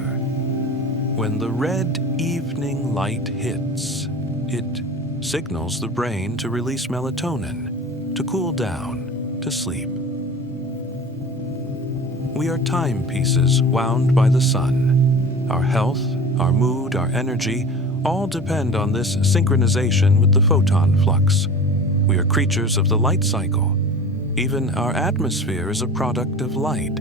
When the red evening light hits, it signals the brain to release melatonin, to cool down, to sleep. We are timepieces wound by the sun. Our health, our mood, our energy, all depend on this synchronization with the photon flux. We are creatures of the light cycle. Even our atmosphere is a product of light.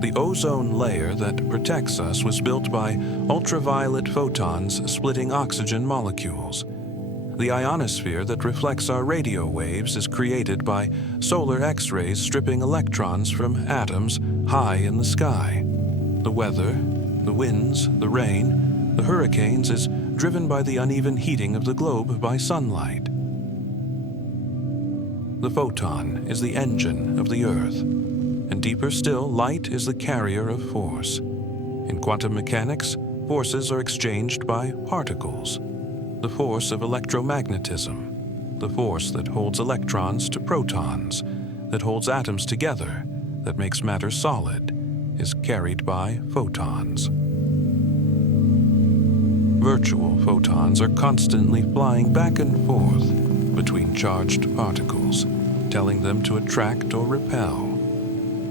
The ozone layer that protects us was built by ultraviolet photons splitting oxygen molecules. The ionosphere that reflects our radio waves is created by solar X-rays stripping electrons from atoms high in the sky. The weather, the winds, the rain, the hurricanes is driven by the uneven heating of the globe by sunlight. The photon is the engine of the Earth, and deeper still, light is the carrier of force. In quantum mechanics, forces are exchanged by particles. The force of electromagnetism, the force that holds electrons to protons, that holds atoms together, that makes matter solid, is carried by photons. Virtual photons are constantly flying back and forth between charged particles, telling them to attract or repel.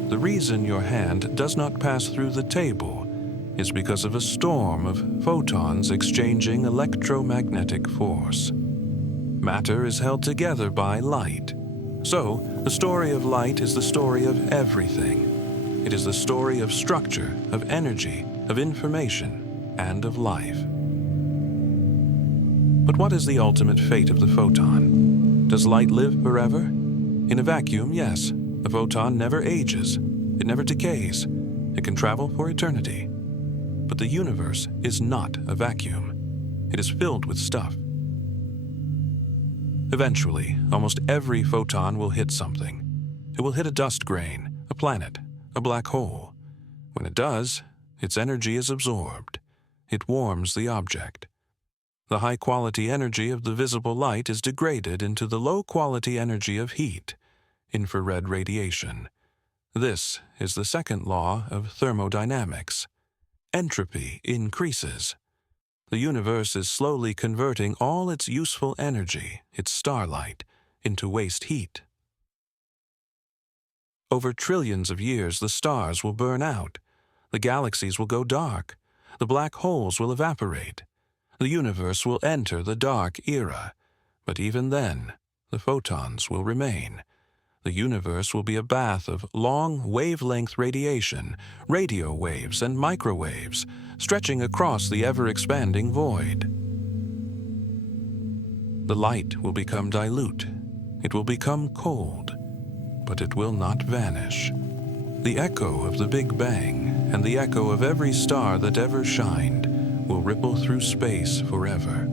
The reason your hand does not pass through the table is because of a storm of photons exchanging electromagnetic force. Matter is held together by light. So, the story of light is the story of everything. It is the story of structure, of energy, of information, and of life. But what is the ultimate fate of the photon? Does light live forever? In a vacuum, yes. A photon never ages. It never decays. It can travel for eternity. But the universe is not a vacuum. It is filled with stuff. Eventually, almost every photon will hit something. It will hit a dust grain, a planet, a black hole. When it does, its energy is absorbed. It warms the object. The high-quality energy of the visible light is degraded into the low-quality energy of heat, infrared radiation. This is the second law of thermodynamics. Entropy increases. The universe is slowly converting all its useful energy, its starlight, into waste heat. Over trillions of years, the stars will burn out. The galaxies will go dark. The black holes will evaporate. The universe will enter the dark era. But even then, the photons will remain. The universe will be a bath of long wavelength radiation, radio waves and microwaves, stretching across the ever-expanding void. The light will become dilute. It will become cold, but it will not vanish. The echo of the Big Bang and the echo of every star that ever shined will ripple through space forever.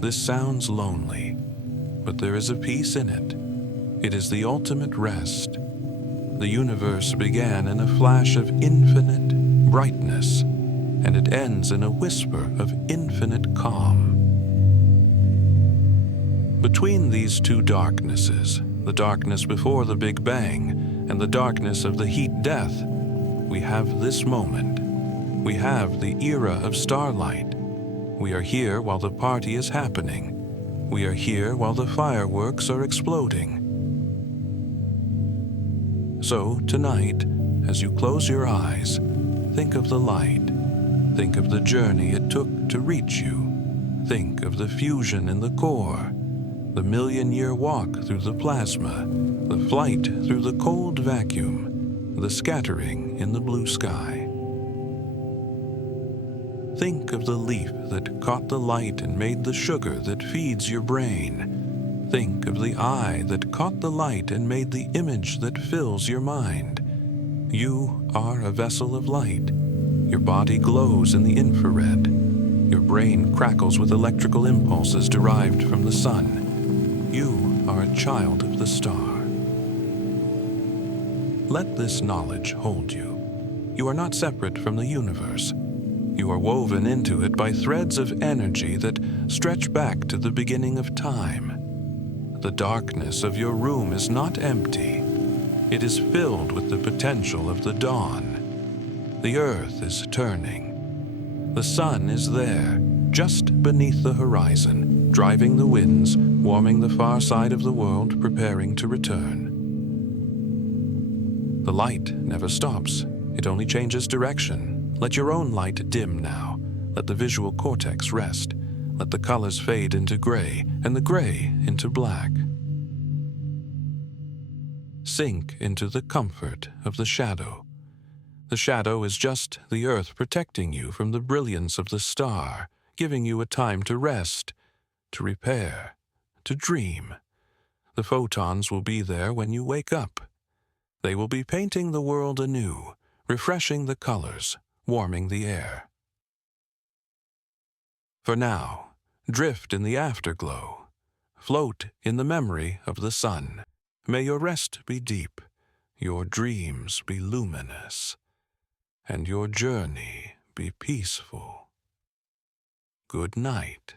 This sounds lonely, but there is a peace in it. It is the ultimate rest. The universe began in a flash of infinite brightness, and it ends in a whisper of infinite calm. Between these two darknesses, the darkness before the Big Bang and the darkness of the heat death, we have this moment. We have the era of starlight. We are here while the party is happening. We are here while the fireworks are exploding. So tonight, as you close your eyes, think of the light. Think of the journey it took to reach you. Think of the fusion in the core, the million-year walk through the plasma, the flight through the cold vacuum, the scattering in the blue sky. Think of the leaf that caught the light and made the sugar that feeds your brain. Think of the eye that caught the light and made the image that fills your mind. You are a vessel of light. Your body glows in the infrared. Your brain crackles with electrical impulses derived from the sun. You are a child of the star. Let this knowledge hold you. You are not separate from the universe. You are woven into it by threads of energy that stretch back to the beginning of time. The darkness of your room is not empty. It is filled with the potential of the dawn. The earth is turning. The sun is there, just beneath the horizon, driving the winds, warming the far side of the world, preparing to return. The light never stops. It only changes direction. Let your own light dim now. Let the visual cortex rest. Let the colors fade into gray, and the gray into black. Sink into the comfort of the shadow. The shadow is just the earth protecting you from the brilliance of the star, giving you a time to rest, to repair, to dream. The photons will be there when you wake up. They will be painting the world anew, refreshing the colors, warming the air. For now, drift in the afterglow. Float in the memory of the sun. May your rest be deep, your dreams be luminous, and your journey be peaceful. Good night.